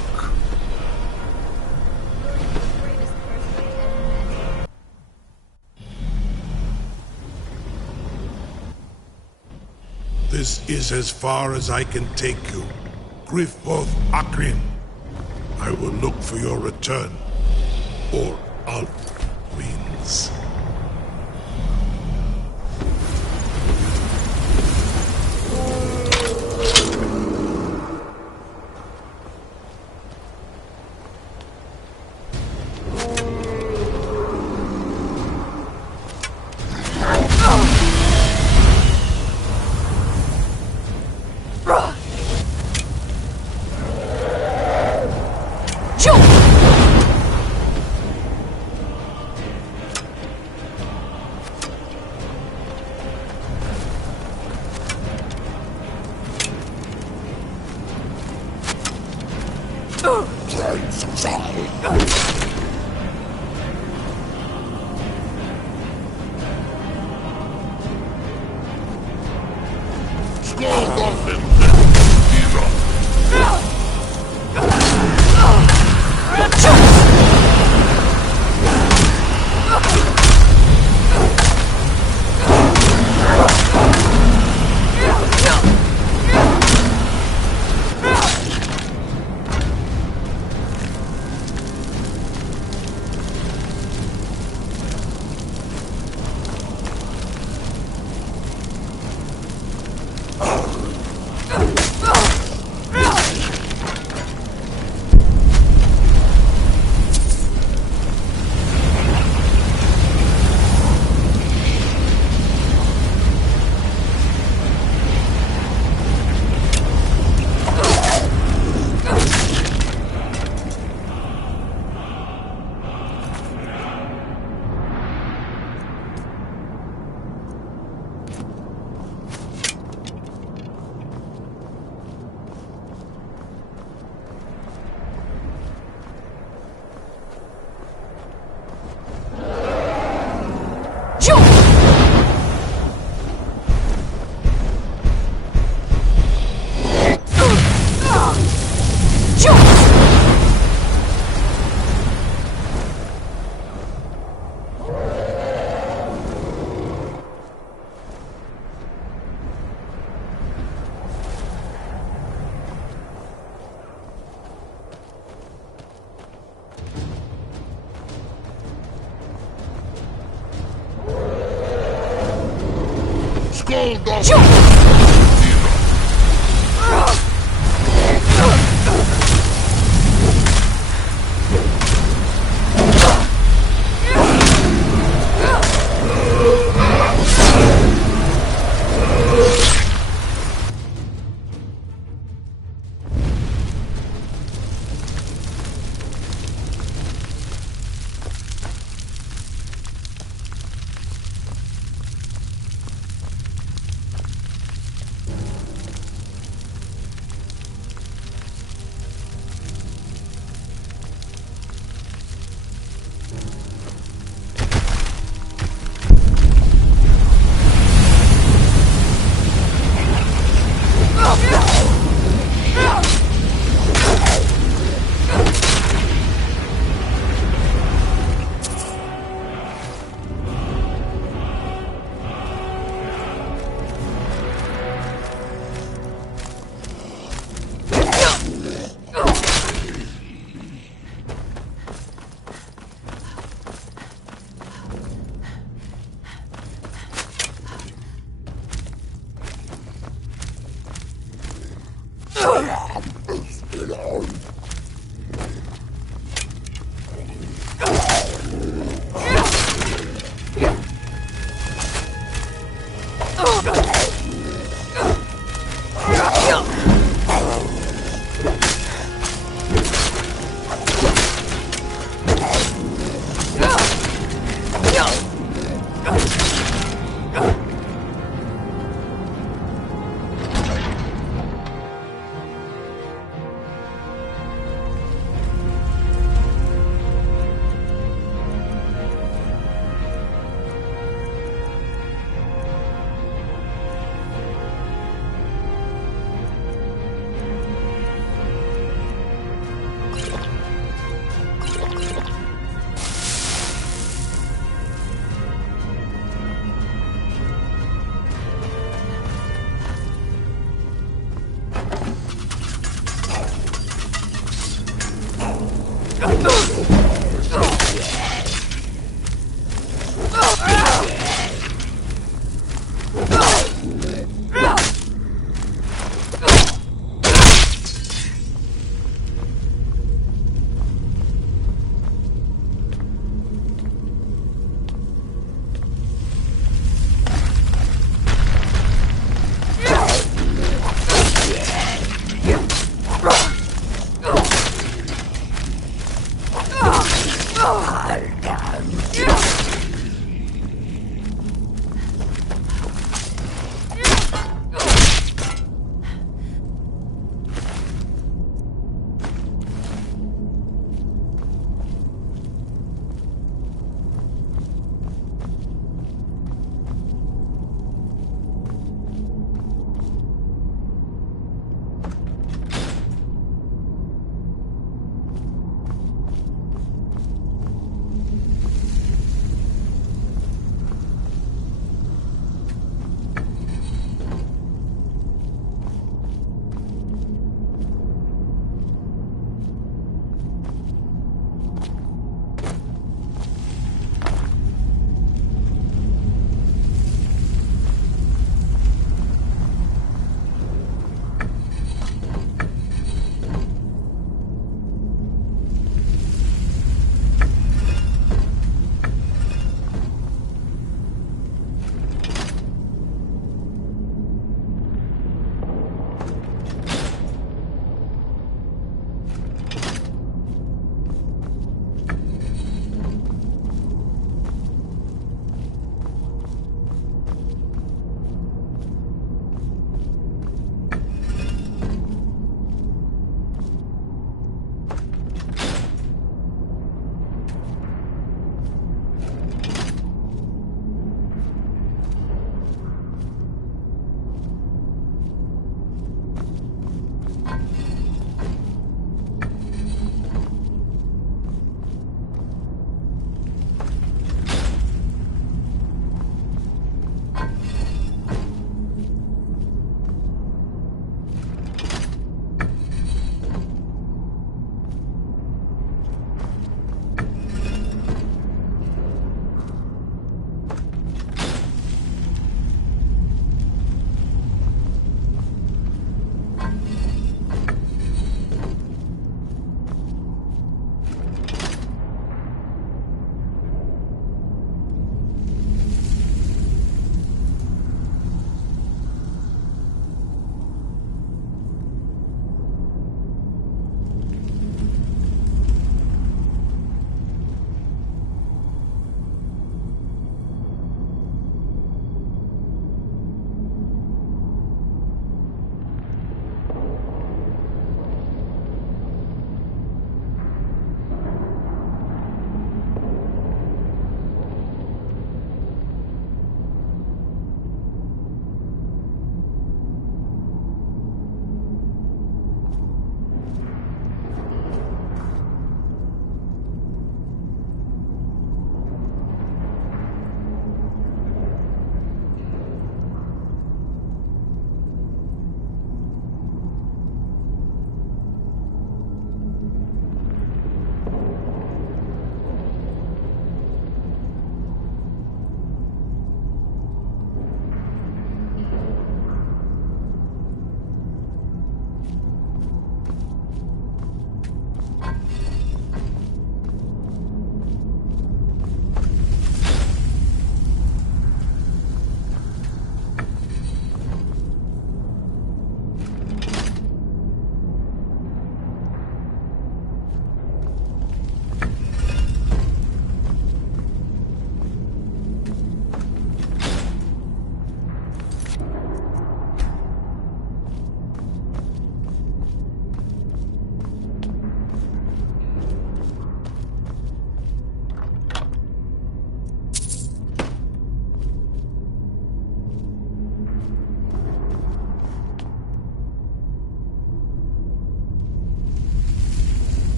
This is as far as I can take you. Griffboth Akrin. I will look for your return, or Alt wins.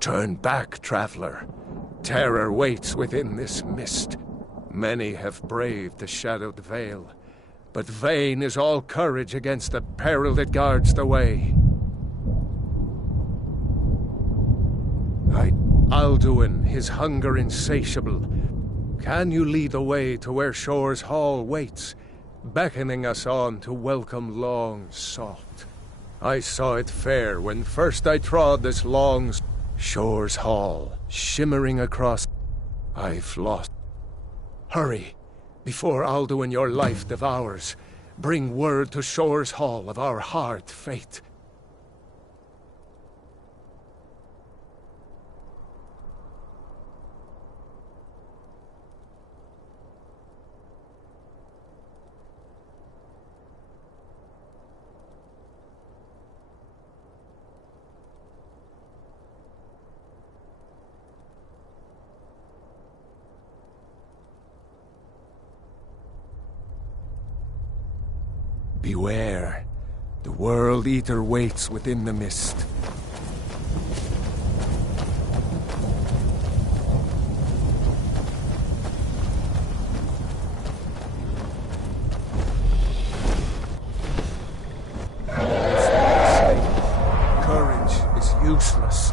Turn back, traveler. Terror waits within this mist. Many have braved the shadowed veil, but vain is all courage against the peril that guards the way. Alduin, his hunger insatiable. Can you lead the way to where Shore's Hall waits, beckoning us on to welcome long sought? I saw it fair when first I trod this long Shore's Hall, shimmering across. I've lost. Hurry, before Alduin your life devours. Bring word to Shore's Hall of our hard fate. Beware. The World Eater waits within the mist. Courage is useless.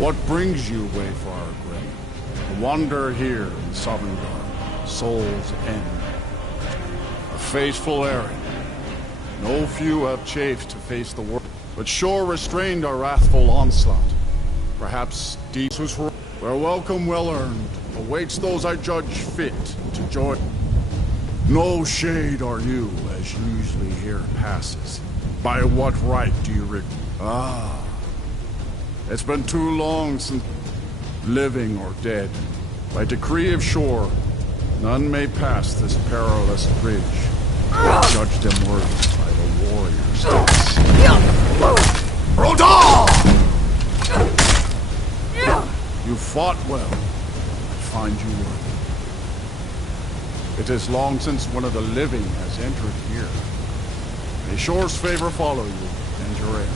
What brings you, Wayfarer Grim? To wander here in Sovngarde, Soul's End. A fateful errand. No few have chafed to face the world, but Shore restrained our wrathful onslaught. Perhaps deeds was where welcome well earned awaits those I judge fit to join. No shade are you, as usually here passes. By what right do you it's been too long since, living or dead, by decree of Shore, none may pass this perilous bridge. Judge them worthy by the warrior's deaths. Rodal! You fought well. I find you worthy. It is long since one of the living has entered here. May Shore's favor follow you and your heir.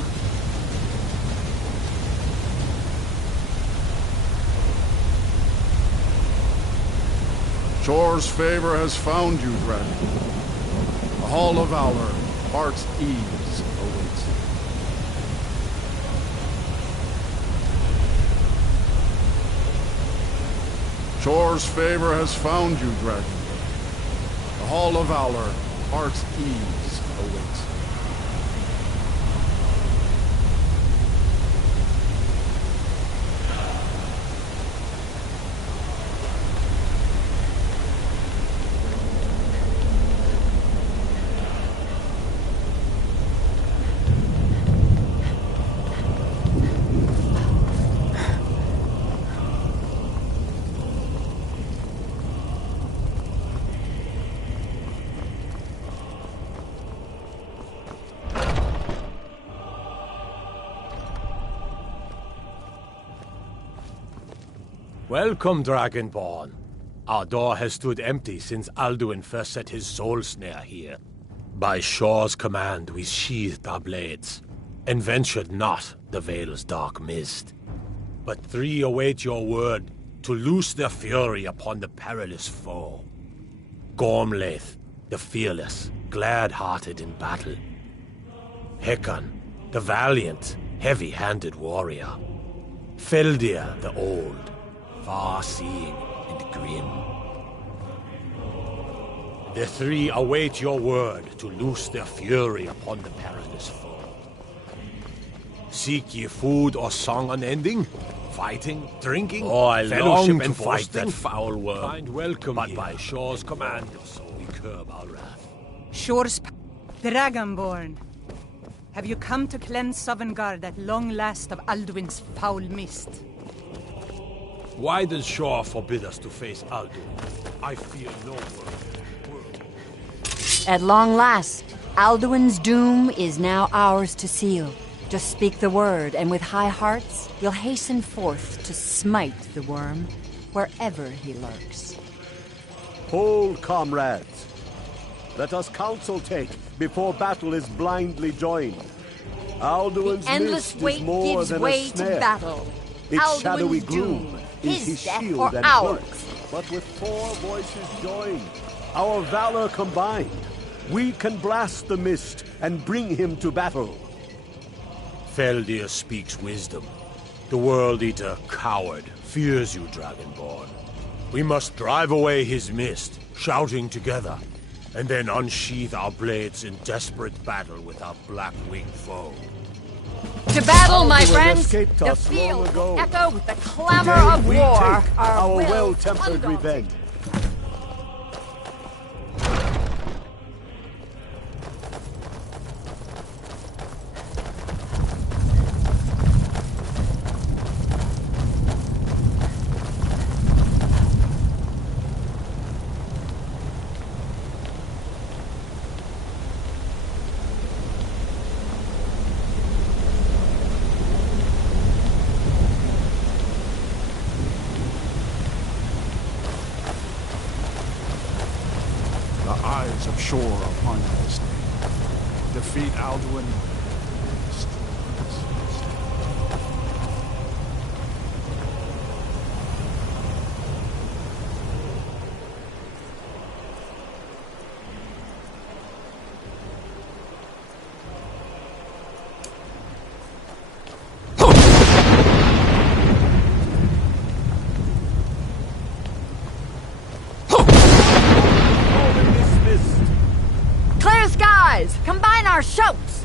Shore's favor has found you, Dragon. The Hall of Valor, heart's ease awaits you. Shore's favor has found you, Dragon. The Hall of Valor, heart's ease awaits you. Welcome, Dragonborn. Our door has stood empty since Alduin first set his soul snare here. By Shore's command, we sheathed our blades. and ventured not the Vale's dark mist. But 3 await your word to loose their fury upon the perilous foe. Gormlaith, the fearless, glad-hearted in battle. Hecon, the valiant, heavy-handed warrior. Feldir, the old, far-seeing and grim. The 3 await your word to loose their fury upon the perilous foe. Seek ye food or song unending? Fighting, drinking, oh, I fellowship long to and fight boasting? That foul worm. Find welcome but here. By Shore's command, so we curb our wrath. Shore's Dragonborn. Have you come to cleanse Sovngarde at long last of Alduin's foul mist? Why does Shore forbid us to face Alduin? I fear no word. At long last, Alduin's doom is now ours to seal. Just speak the word, and with high hearts, you'll hasten forth to smite the worm, wherever he lurks. Hold, comrades. Let us counsel take before battle is blindly joined. Alduin's The endless mist wait is more gives than way a to snare. battle. Its Alduin's shadowy doom, gloom is his his death shield or and ours. cloak. But with 4 voices joined, our valor combined, we can blast the mist and bring him to battle. Feldir speaks wisdom. The World Eater, coward, fears you, Dragonborn. We must drive away his mist, shouting together, and then unsheath our blades in desperate battle with our black-winged foe. To battle, my Alduin friends! escaped The us long field ago. will echo with the clamor Today of we war. take Our will well-tempered undaunted. revenge. The eyes of Shore upon you this day. Defeat Alduin. Clear skies! Combine our shouts!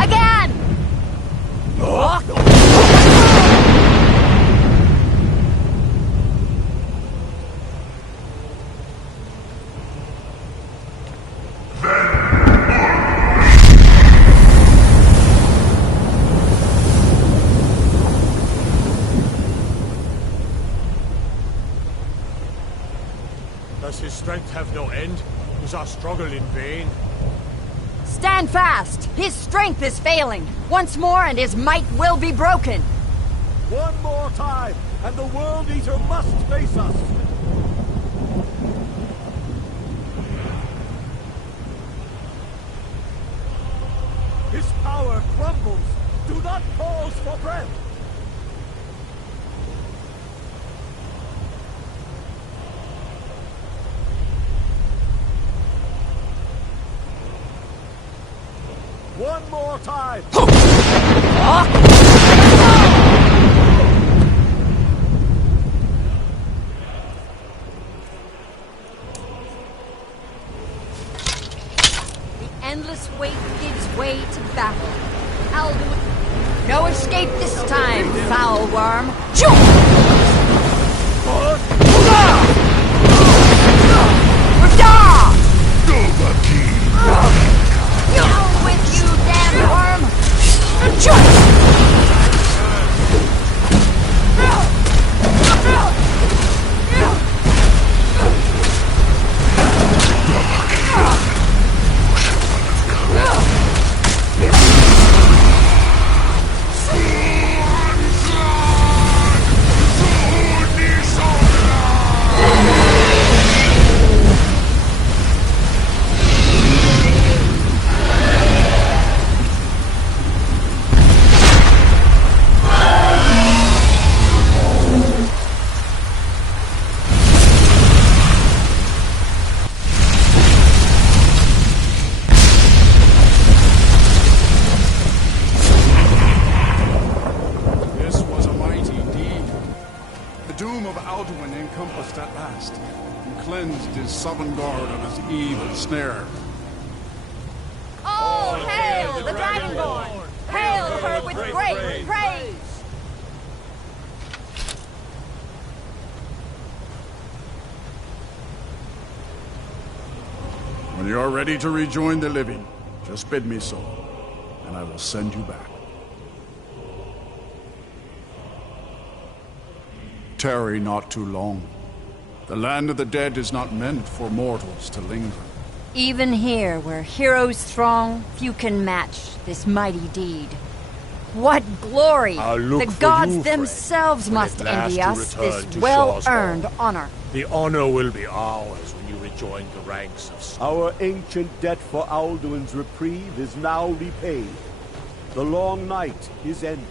Again! Does his strength have no end? Is our struggle in vain? Stand fast! His strength is failing! Once more and his might will be broken! One more time, and the World Eater must face us! His power crumbles! Do not pause for breath! One more time! The endless wait gives way to battle. Alduin... No escape this time, foul worm! Down with you, damn worm! cleansed is Sovngarde of his evil snare. Oh, hail the Dragonborn! Hail her with great praise! When you are ready to rejoin the living, just bid me so, and I will send you back. Tarry not too long. The land of the dead is not meant for mortals to linger. Even here, where heroes throng, few can match this mighty deed. What glory! The gods themselves must envy us this well-earned honor. The honor will be ours when you rejoin the ranks of... Our ancient debt for Alduin's reprieve is now repaid. The long night is ending.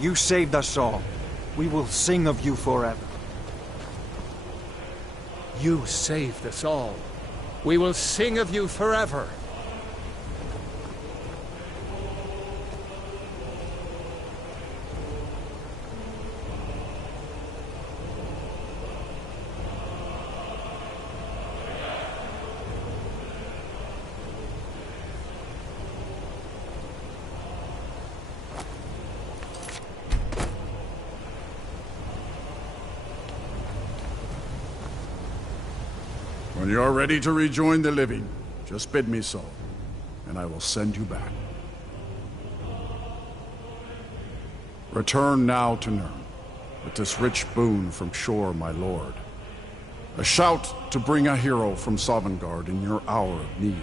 You saved us all. We will sing of you forever. You saved us all. We will sing of you forever. When you are ready to rejoin the living, just bid me so, and I will send you back. Return now to Nirn, with this rich boon from Shor, my lord. A shout to bring a hero from Sovngarde in your hour of need.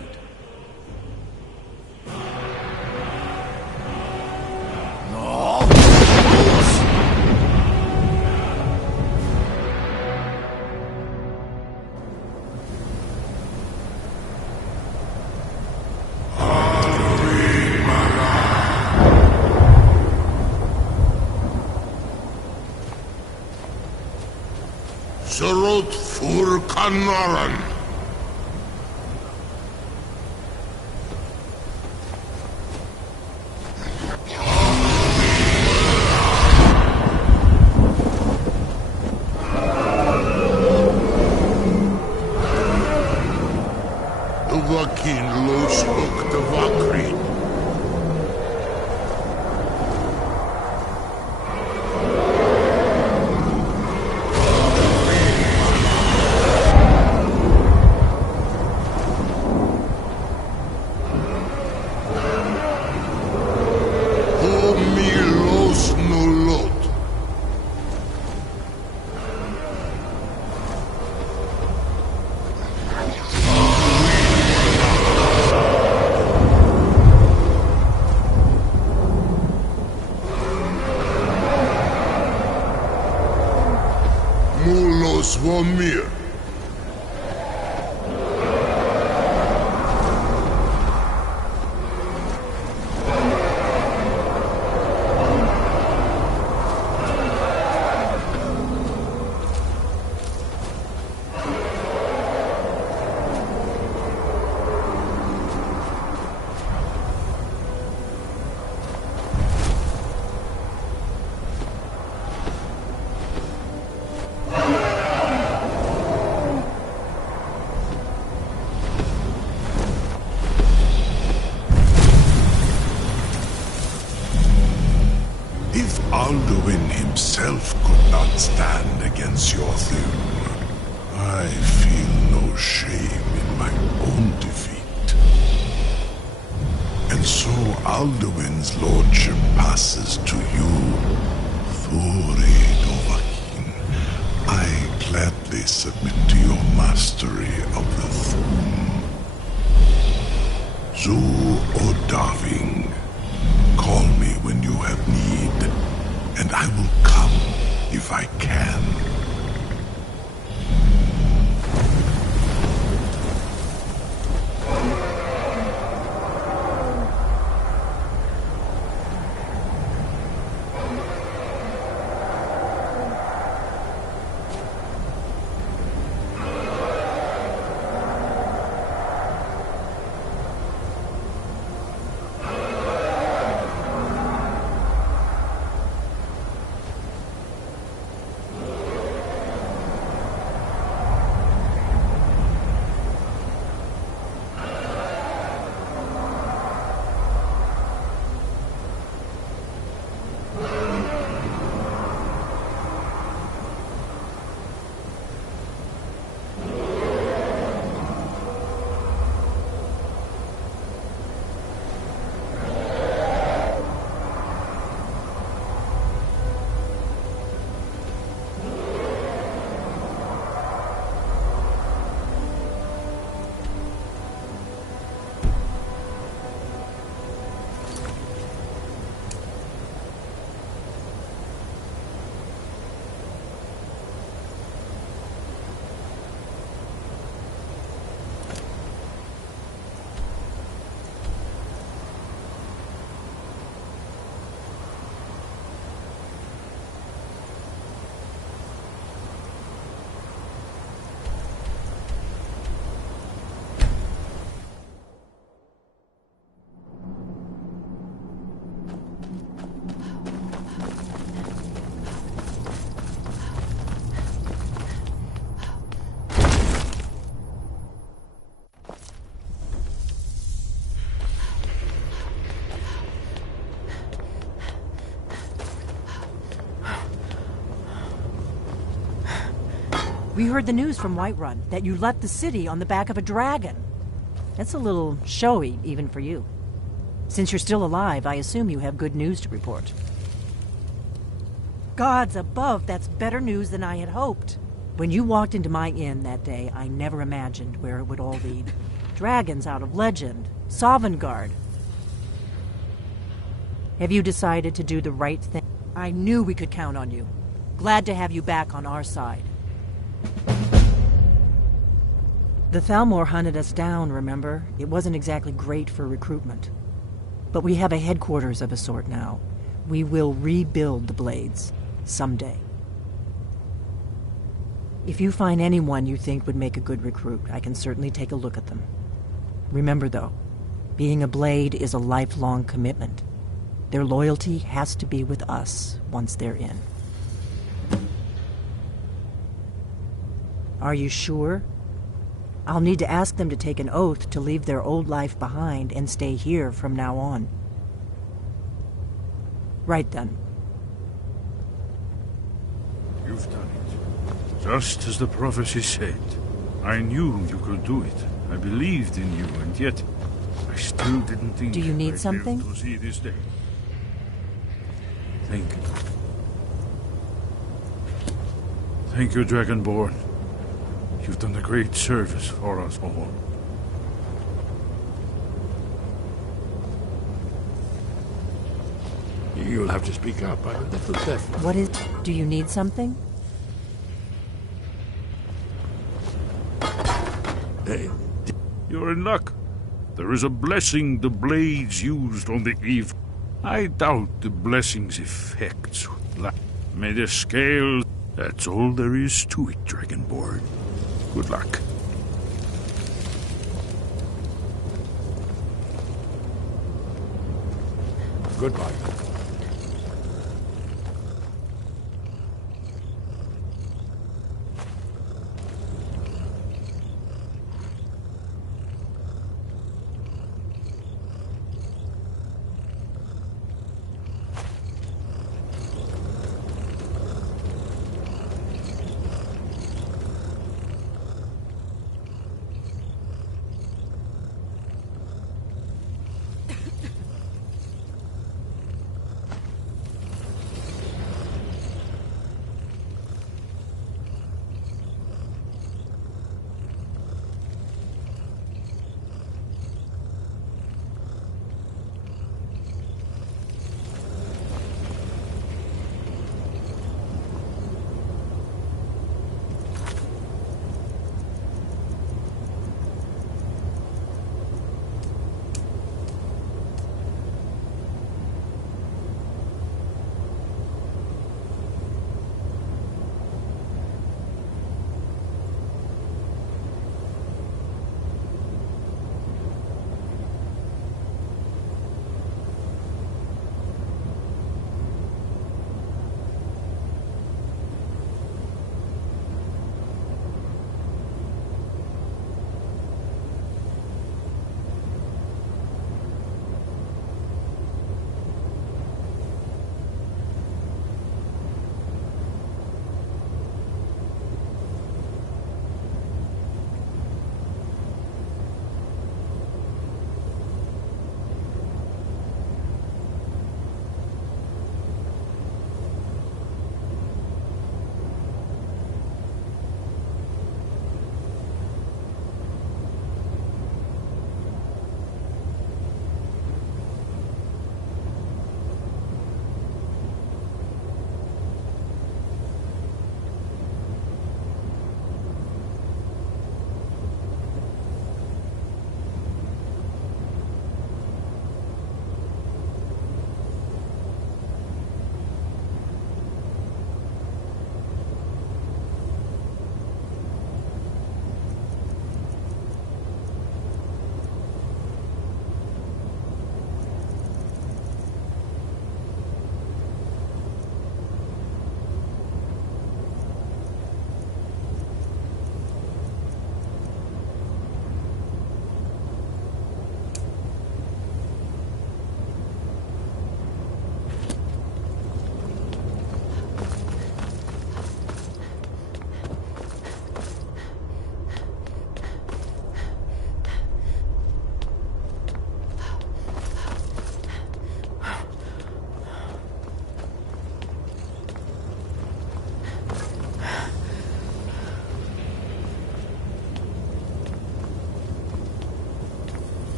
Surut fur Kanaran. Vakin losluk de vakrin. Swamir. Alduin himself could not stand against your Thune. I feel no shame in my own defeat. And so Alduin's lordship passes to you, Thuri Dovahkiin. I gladly submit to your mastery of the Thune. Zu Odaving, call me when you have need, and I will come if I can. We heard the news from Whiterun that you left the city on the back of a dragon. That's a little showy, even for you. Since you're still alive, I assume you have good news to report. Gods above, that's better news than I had hoped. When you walked into my inn that day, I never imagined where it would all lead. Dragons out of legend, Sovngarde. Have you decided to do the right thing? I knew we could count on you. Glad to have you back on our side. The Thalmor hunted us down, remember? It wasn't exactly great for recruitment. But we have a headquarters of a sort now. We will rebuild the Blades. Someday. If you find anyone you think would make a good recruit, I can certainly take a look at them. Remember, though, being a Blade is a lifelong commitment. Their loyalty has to be with us once they're in. Are you sure? I'll need to ask them to take an oath to leave their old life behind and stay here from now on. Right then. You've done it. Just as the prophecy said. I knew you could do it. I believed in you, and yet I still didn't think. Do you need I'd something? live to see this day. Thank you. Thank you, Dragonborn. You've done a great service for us all. You'll have to speak up. I'm a little deaf. What is... Do you need something? You're in luck. There is a blessing the Blades used on the eve. I doubt the blessing's effects. May the scales... That's all there is to it, Dragonborn. Good luck. Goodbye.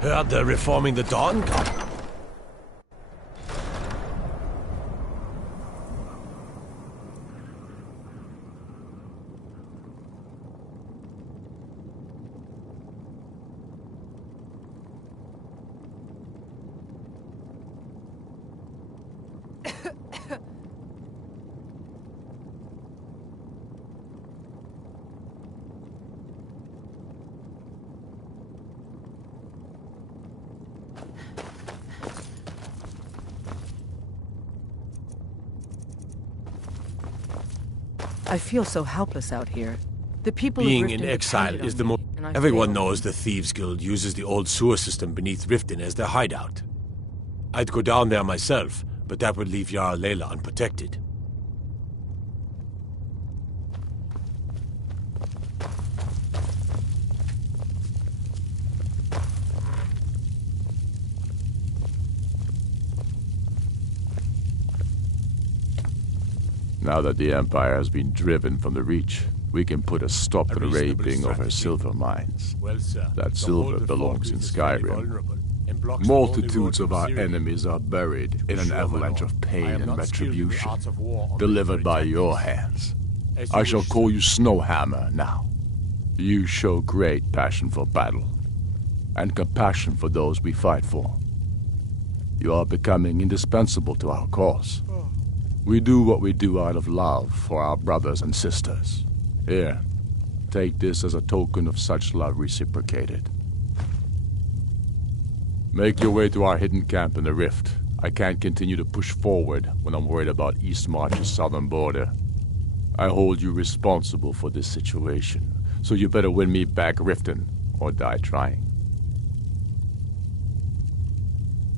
Heard they're reforming the Dawn Guard. I feel so helpless out here. The people Being in exile is the most... Everyone knows the Thieves Guild uses the old sewer system beneath Riften as their hideout. I'd go down there myself, but that would leave Jarl Layla unprotected. Now that the Empire has been driven from the Reach, we can put a stop to the raping of her silver mines. Well, sir, That silver belongs in Skyrim. Multitudes of our enemies are buried in an avalanche of pain and retribution, delivered by your hands. I shall call you Snowhammer now. You show great passion for battle, and compassion for those we fight for. You are becoming indispensable to our cause. We do what we do out of love for our brothers and sisters. Here, take this as a token of such love reciprocated. Make your way to our hidden camp in the Rift. I can't continue to push forward when I'm worried about Eastmarch's southern border. I hold you responsible for this situation, so you better win me back Riften, or die trying.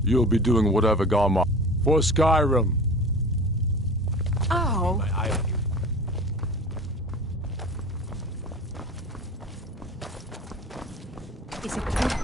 You'll be doing whatever Garma for Skyrim. Oh. My eye on you. Is it true?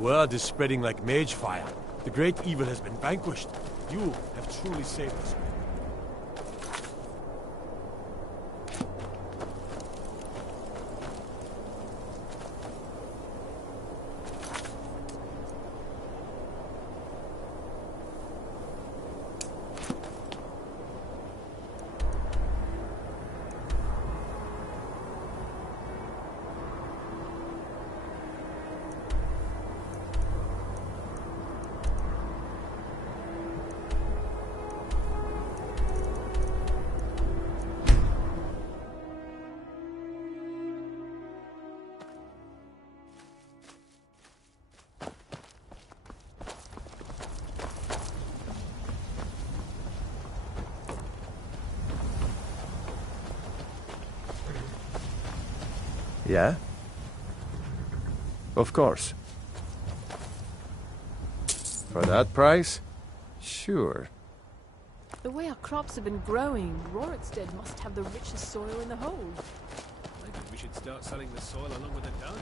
Word is spreading like mage fire. The great evil has been vanquished. You have truly saved us. Yeah? Of course. For that price? Sure. The way our crops have been growing, Rorikstead must have the richest soil in the hold. I think we should start selling the soil along with the dung.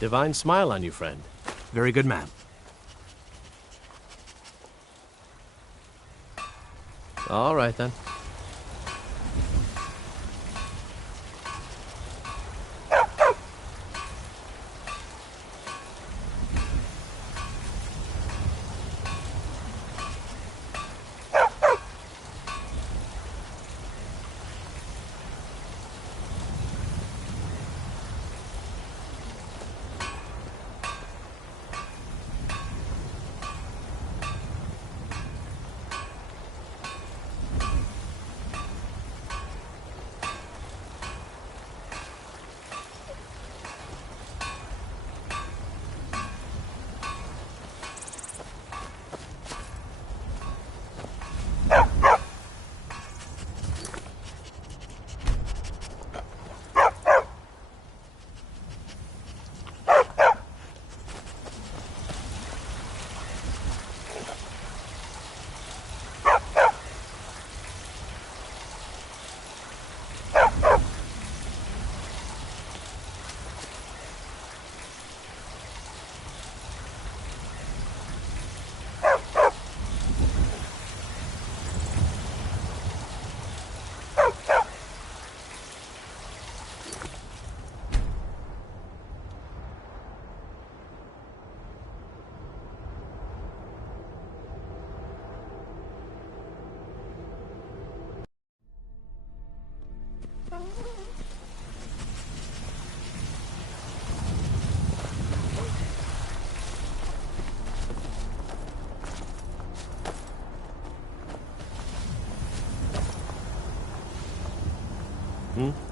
Divine smile on you, friend. Very good man. All right, then. Mm-hmm.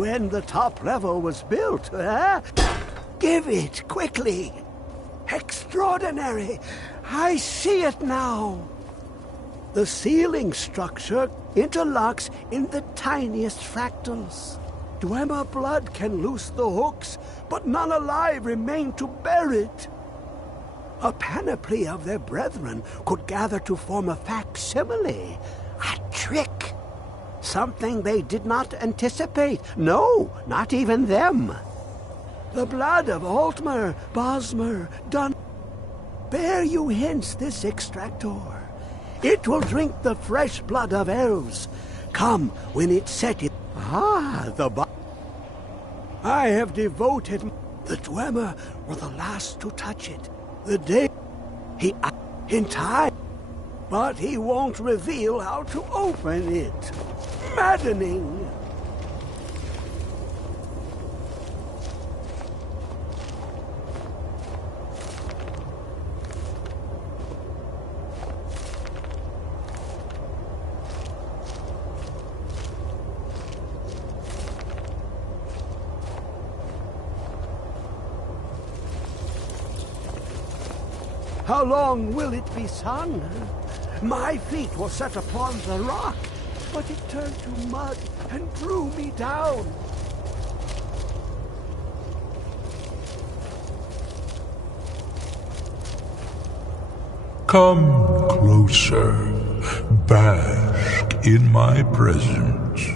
When the top level was built, eh? Give it, quickly! Extraordinary! I see it now! The ceiling structure interlocks in the tiniest fractals. Dwemer blood can loose the hooks, but none alive remain to bear it. A panoply of their brethren could gather to form a facsimile, a trick. Something they did not anticipate. No, not even them. The blood of Altmer, Bosmer, Dun... Bear you hence this extractor. It will drink the fresh blood of elves. Come, when it's set it... Ah, the... I have devoted The Dwemer were the last to touch it. The day he in time. But he won't reveal how to open it. Maddening! How long will it be sun? My feet were set upon the rock, but it turned to mud and drew me down. Come closer, bask in my presence.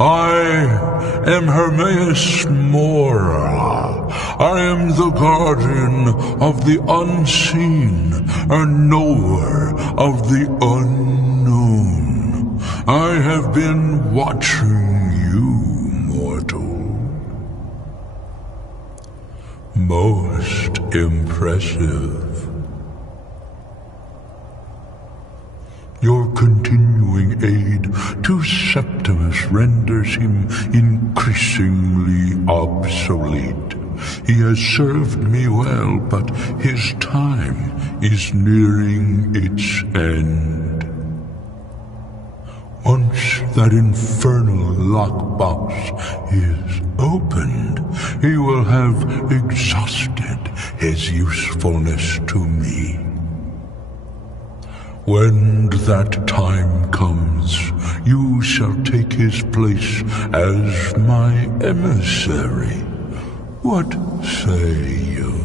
I am Hermaeus Mora. I am the guardian of the unseen, a knower of the unknown. I have been watching you, mortal. Most impressive. Your continuing aid to Septimus renders him increasingly obsolete. He has served me well, but his time is nearing its end. Once that infernal lockbox is opened, he will have exhausted his usefulness to me. When that time comes, you shall take his place as my emissary. What say you?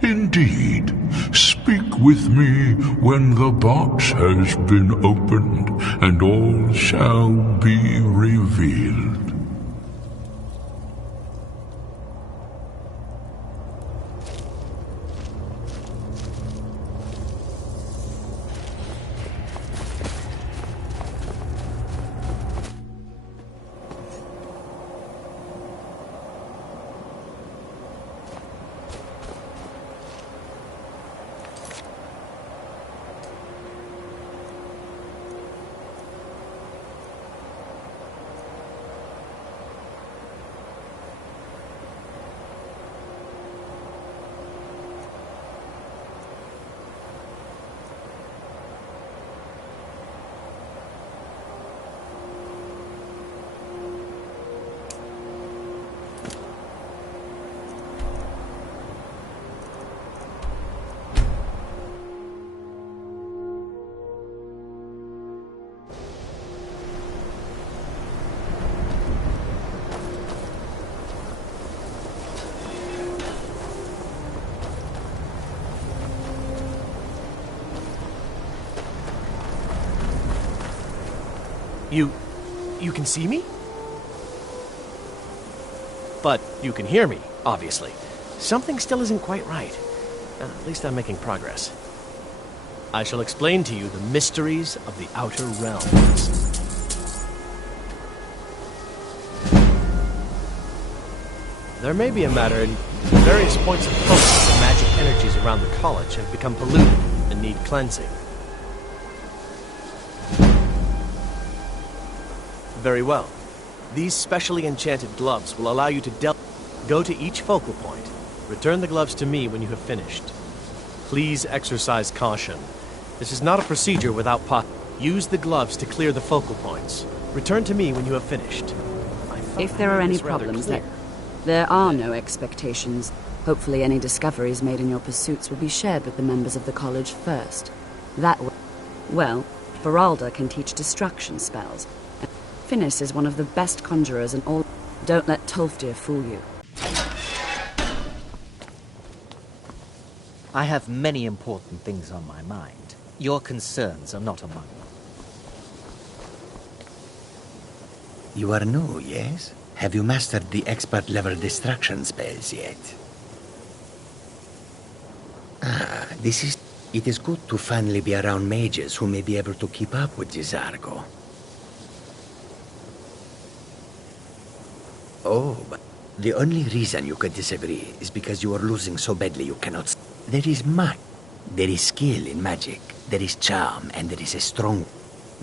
Indeed. Speak with me when the box has been opened, and all shall be revealed. You can see me? But you can hear me, obviously. Something still isn't quite right. At least I'm making progress. I shall explain to you the mysteries of the Outer Realms. There may be a matter in various points of focus. The magic energies around the college have become polluted and need cleansing. Very well. These specially enchanted gloves will allow you to go to each focal point. Return the gloves to me when you have finished. Please exercise caution. This is not a procedure without Use the gloves to clear the focal points. Return to me when you have finished. If there are any problems, there are no expectations. Hopefully any discoveries made in your pursuits will be shared with the members of the college first. That way. Well, Beralda can teach destruction spells. Finis is one of the best conjurers in all. Don't let Tolfdir fool you. I have many important things on my mind. Your concerns are not among them. You are new, yes? Have you mastered the expert-level destruction spells yet? This is... It is good to finally be around mages who may be able to keep up with Gisargo. Oh, but the only reason you could disagree is because you are losing so badly you cannot... There is magic. There is skill in magic. There is charm, and there is a strong...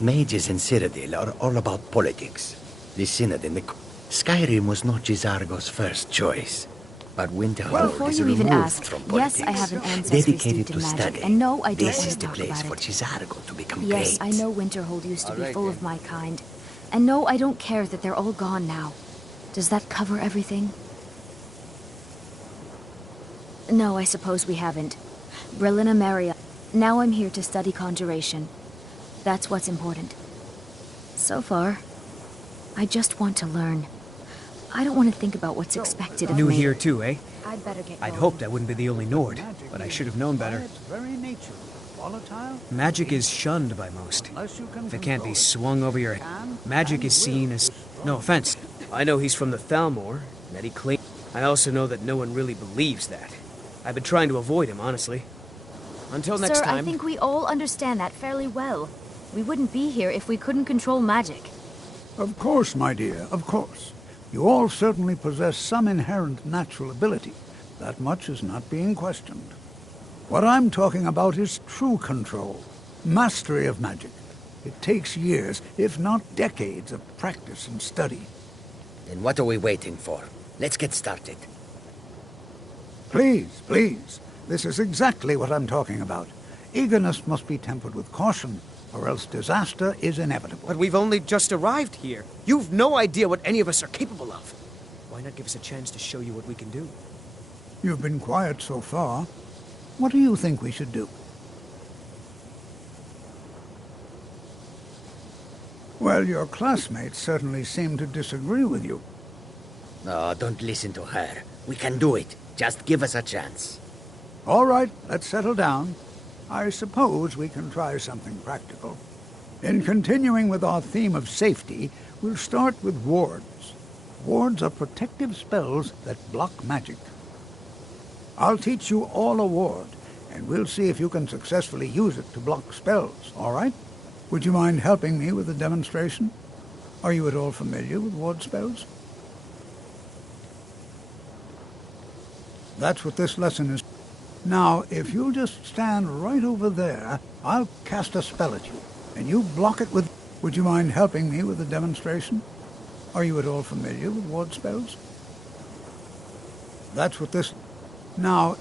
Mages in Cyrodiil are all about politics. The Synod and the... Skyrim was not Gisargo's first choice. But Winterhold Before is you even removed ask, from politics. yes, I have an ancestry dedicated steeped to in magic, study. and no, I don't This want is to the talk place about for it. Gisargo to become Yes, great. I know Winterhold used to be Alright, full then. of my kind. And no, I don't care that they're all gone now. Does that cover everything? No, I suppose we haven't. Brillina Maria. Now I'm here to study conjuration. That's what's important. So far, I just want to learn. I don't want to think about what's expected of New me. here too, eh? I'd better get I'd going. hoped I wouldn't be the only Nord, but I should have known better. By its very nature, volatile. Magic is shunned by most. If it can't be swung over your head, magic is seen as... No offense. I know he's from the Thalmor, and that he claims... I also know that no one really believes that. I've been trying to avoid him, honestly. Until next Sir, time... I think we all understand that fairly well. We wouldn't be here if we couldn't control magic. Of course, my dear, of course. You all certainly possess some inherent natural ability. That much is not being questioned. What I'm talking about is true control, mastery of magic. It takes years, if not decades, of practice and study. Then what are we waiting for? Let's get started. Please, please. This is exactly what I'm talking about. Eagerness must be tempered with caution, or else disaster is inevitable. But we've only just arrived here. You've no idea what any of us are capable of. Why not give us a chance to show you what we can do? You've been quiet so far. What do you think we should do? Well, your classmates certainly seem to disagree with you. Oh, don't listen to her. We can do it. Just give us a chance. All right, let's settle down. I suppose we can try something practical. In continuing with our theme of safety, we'll start with wards. Wards are protective spells that block magic. I'll teach you all a ward, and we'll see if you can successfully use it to block spells, all right? Would you mind helping me with the demonstration? Are you at all familiar with ward spells? That's what this lesson is. Now, if you'll just stand right over there, I'll cast a spell at you, and you block it with... Would you mind helping me with the demonstration? Are you at all familiar with ward spells? That's what this... Now,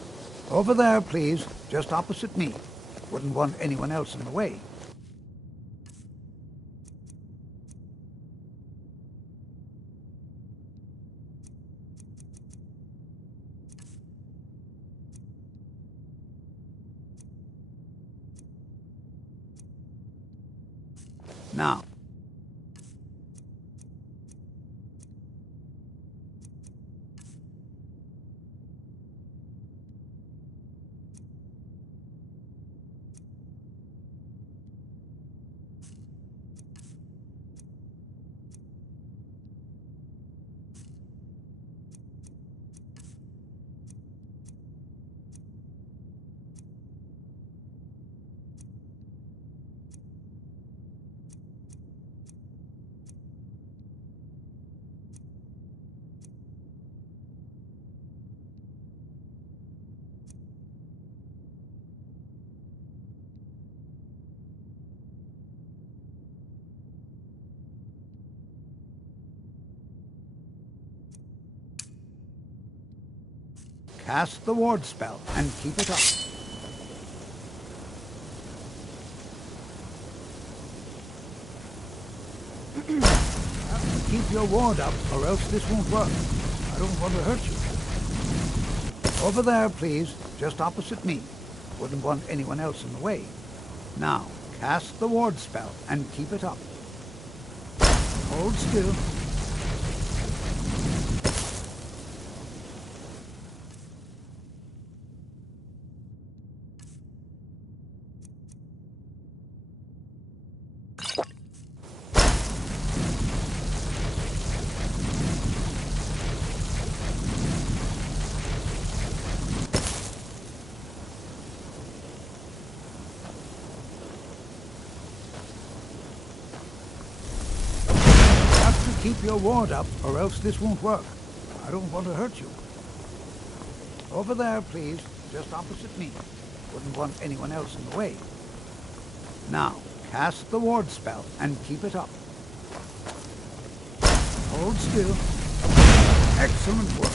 over there, please, just opposite me. Wouldn't want anyone else in the way. Now, cast the ward spell and keep it up. Keep your ward up, or else this won't work. I don't want to hurt you. Over there, please, just opposite me. Wouldn't want anyone else in the way. Now, cast the ward spell and keep it up. Hold still. Keep your ward up, or else this won't work. I don't want to hurt you. Over there, please, just opposite me. Wouldn't want anyone else in the way. Now, cast the ward spell and keep it up. Hold still. Excellent work.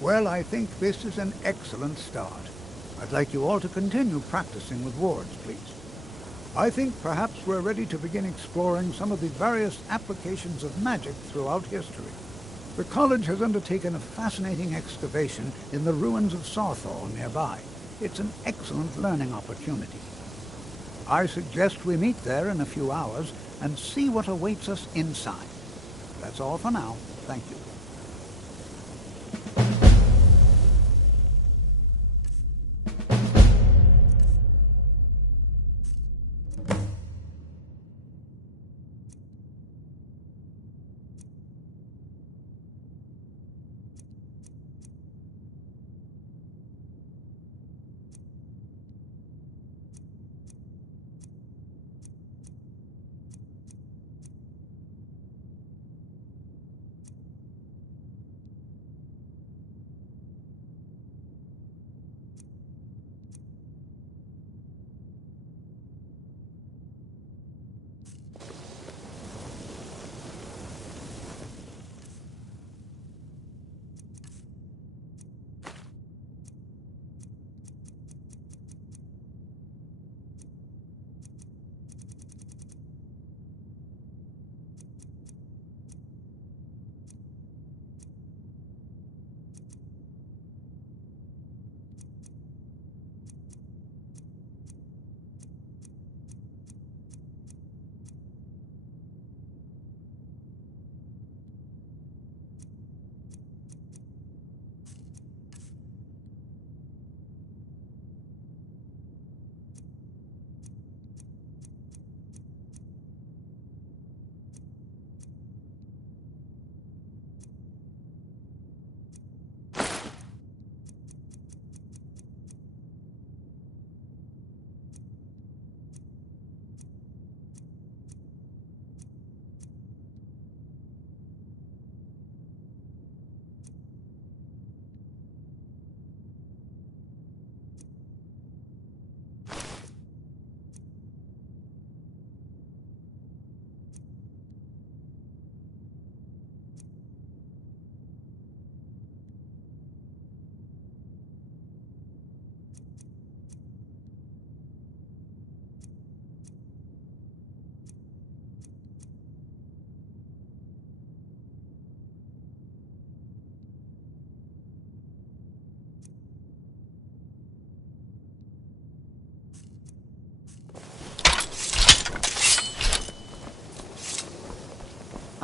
Well, I think this is an excellent start. I'd like you all to continue practicing with wards, please. I think perhaps we're ready to begin exploring some of the various applications of magic throughout history. The college has undertaken a fascinating excavation in the ruins of Sawthorn nearby. It's an excellent learning opportunity. I suggest we meet there in a few hours and see what awaits us inside. That's all for now. Thank you.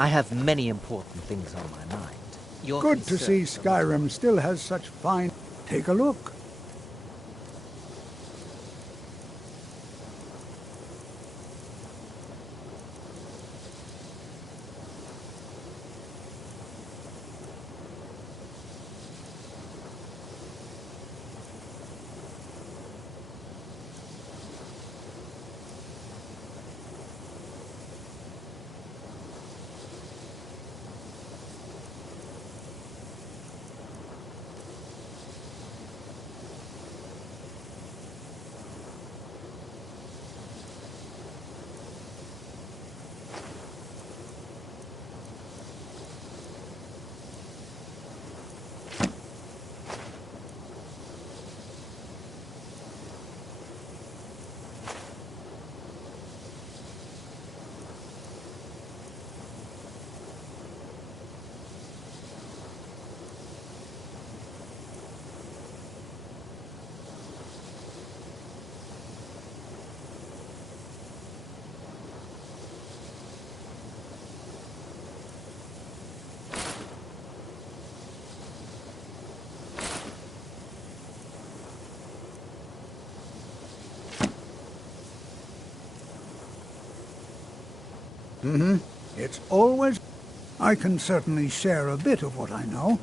I have many important things on my mind. Good to see Skyrim still has such fine... Take a look. Mm-hmm. It's always... I can certainly share a bit of what I know.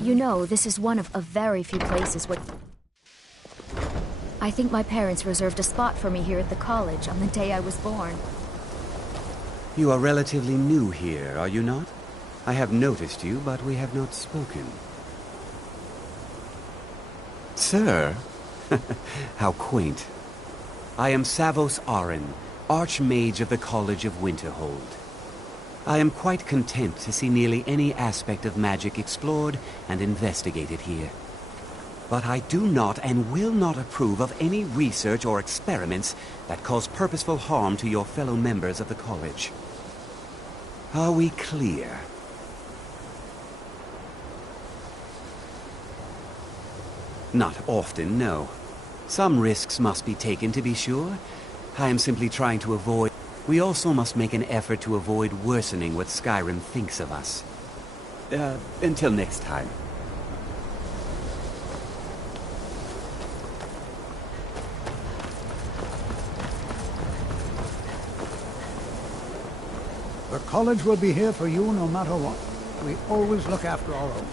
You know, this is one of a very few places where... I think my parents reserved a spot for me here at the college on the day I was born. You are relatively new here, are you not? I have noticed you, but we have not spoken. Sir? How quaint. I am Savos Arin, Archmage of the College of Winterhold. I am quite content to see nearly any aspect of magic explored and investigated here. But I do not and will not approve of any research or experiments that cause purposeful harm to your fellow members of the college. Are we clear? Not often, no. Some risks must be taken, to be sure. I am simply trying to avoid... We also must make an effort to avoid worsening what Skyrim thinks of us. Until next time. The college will be here for you no matter what. We always look after our own.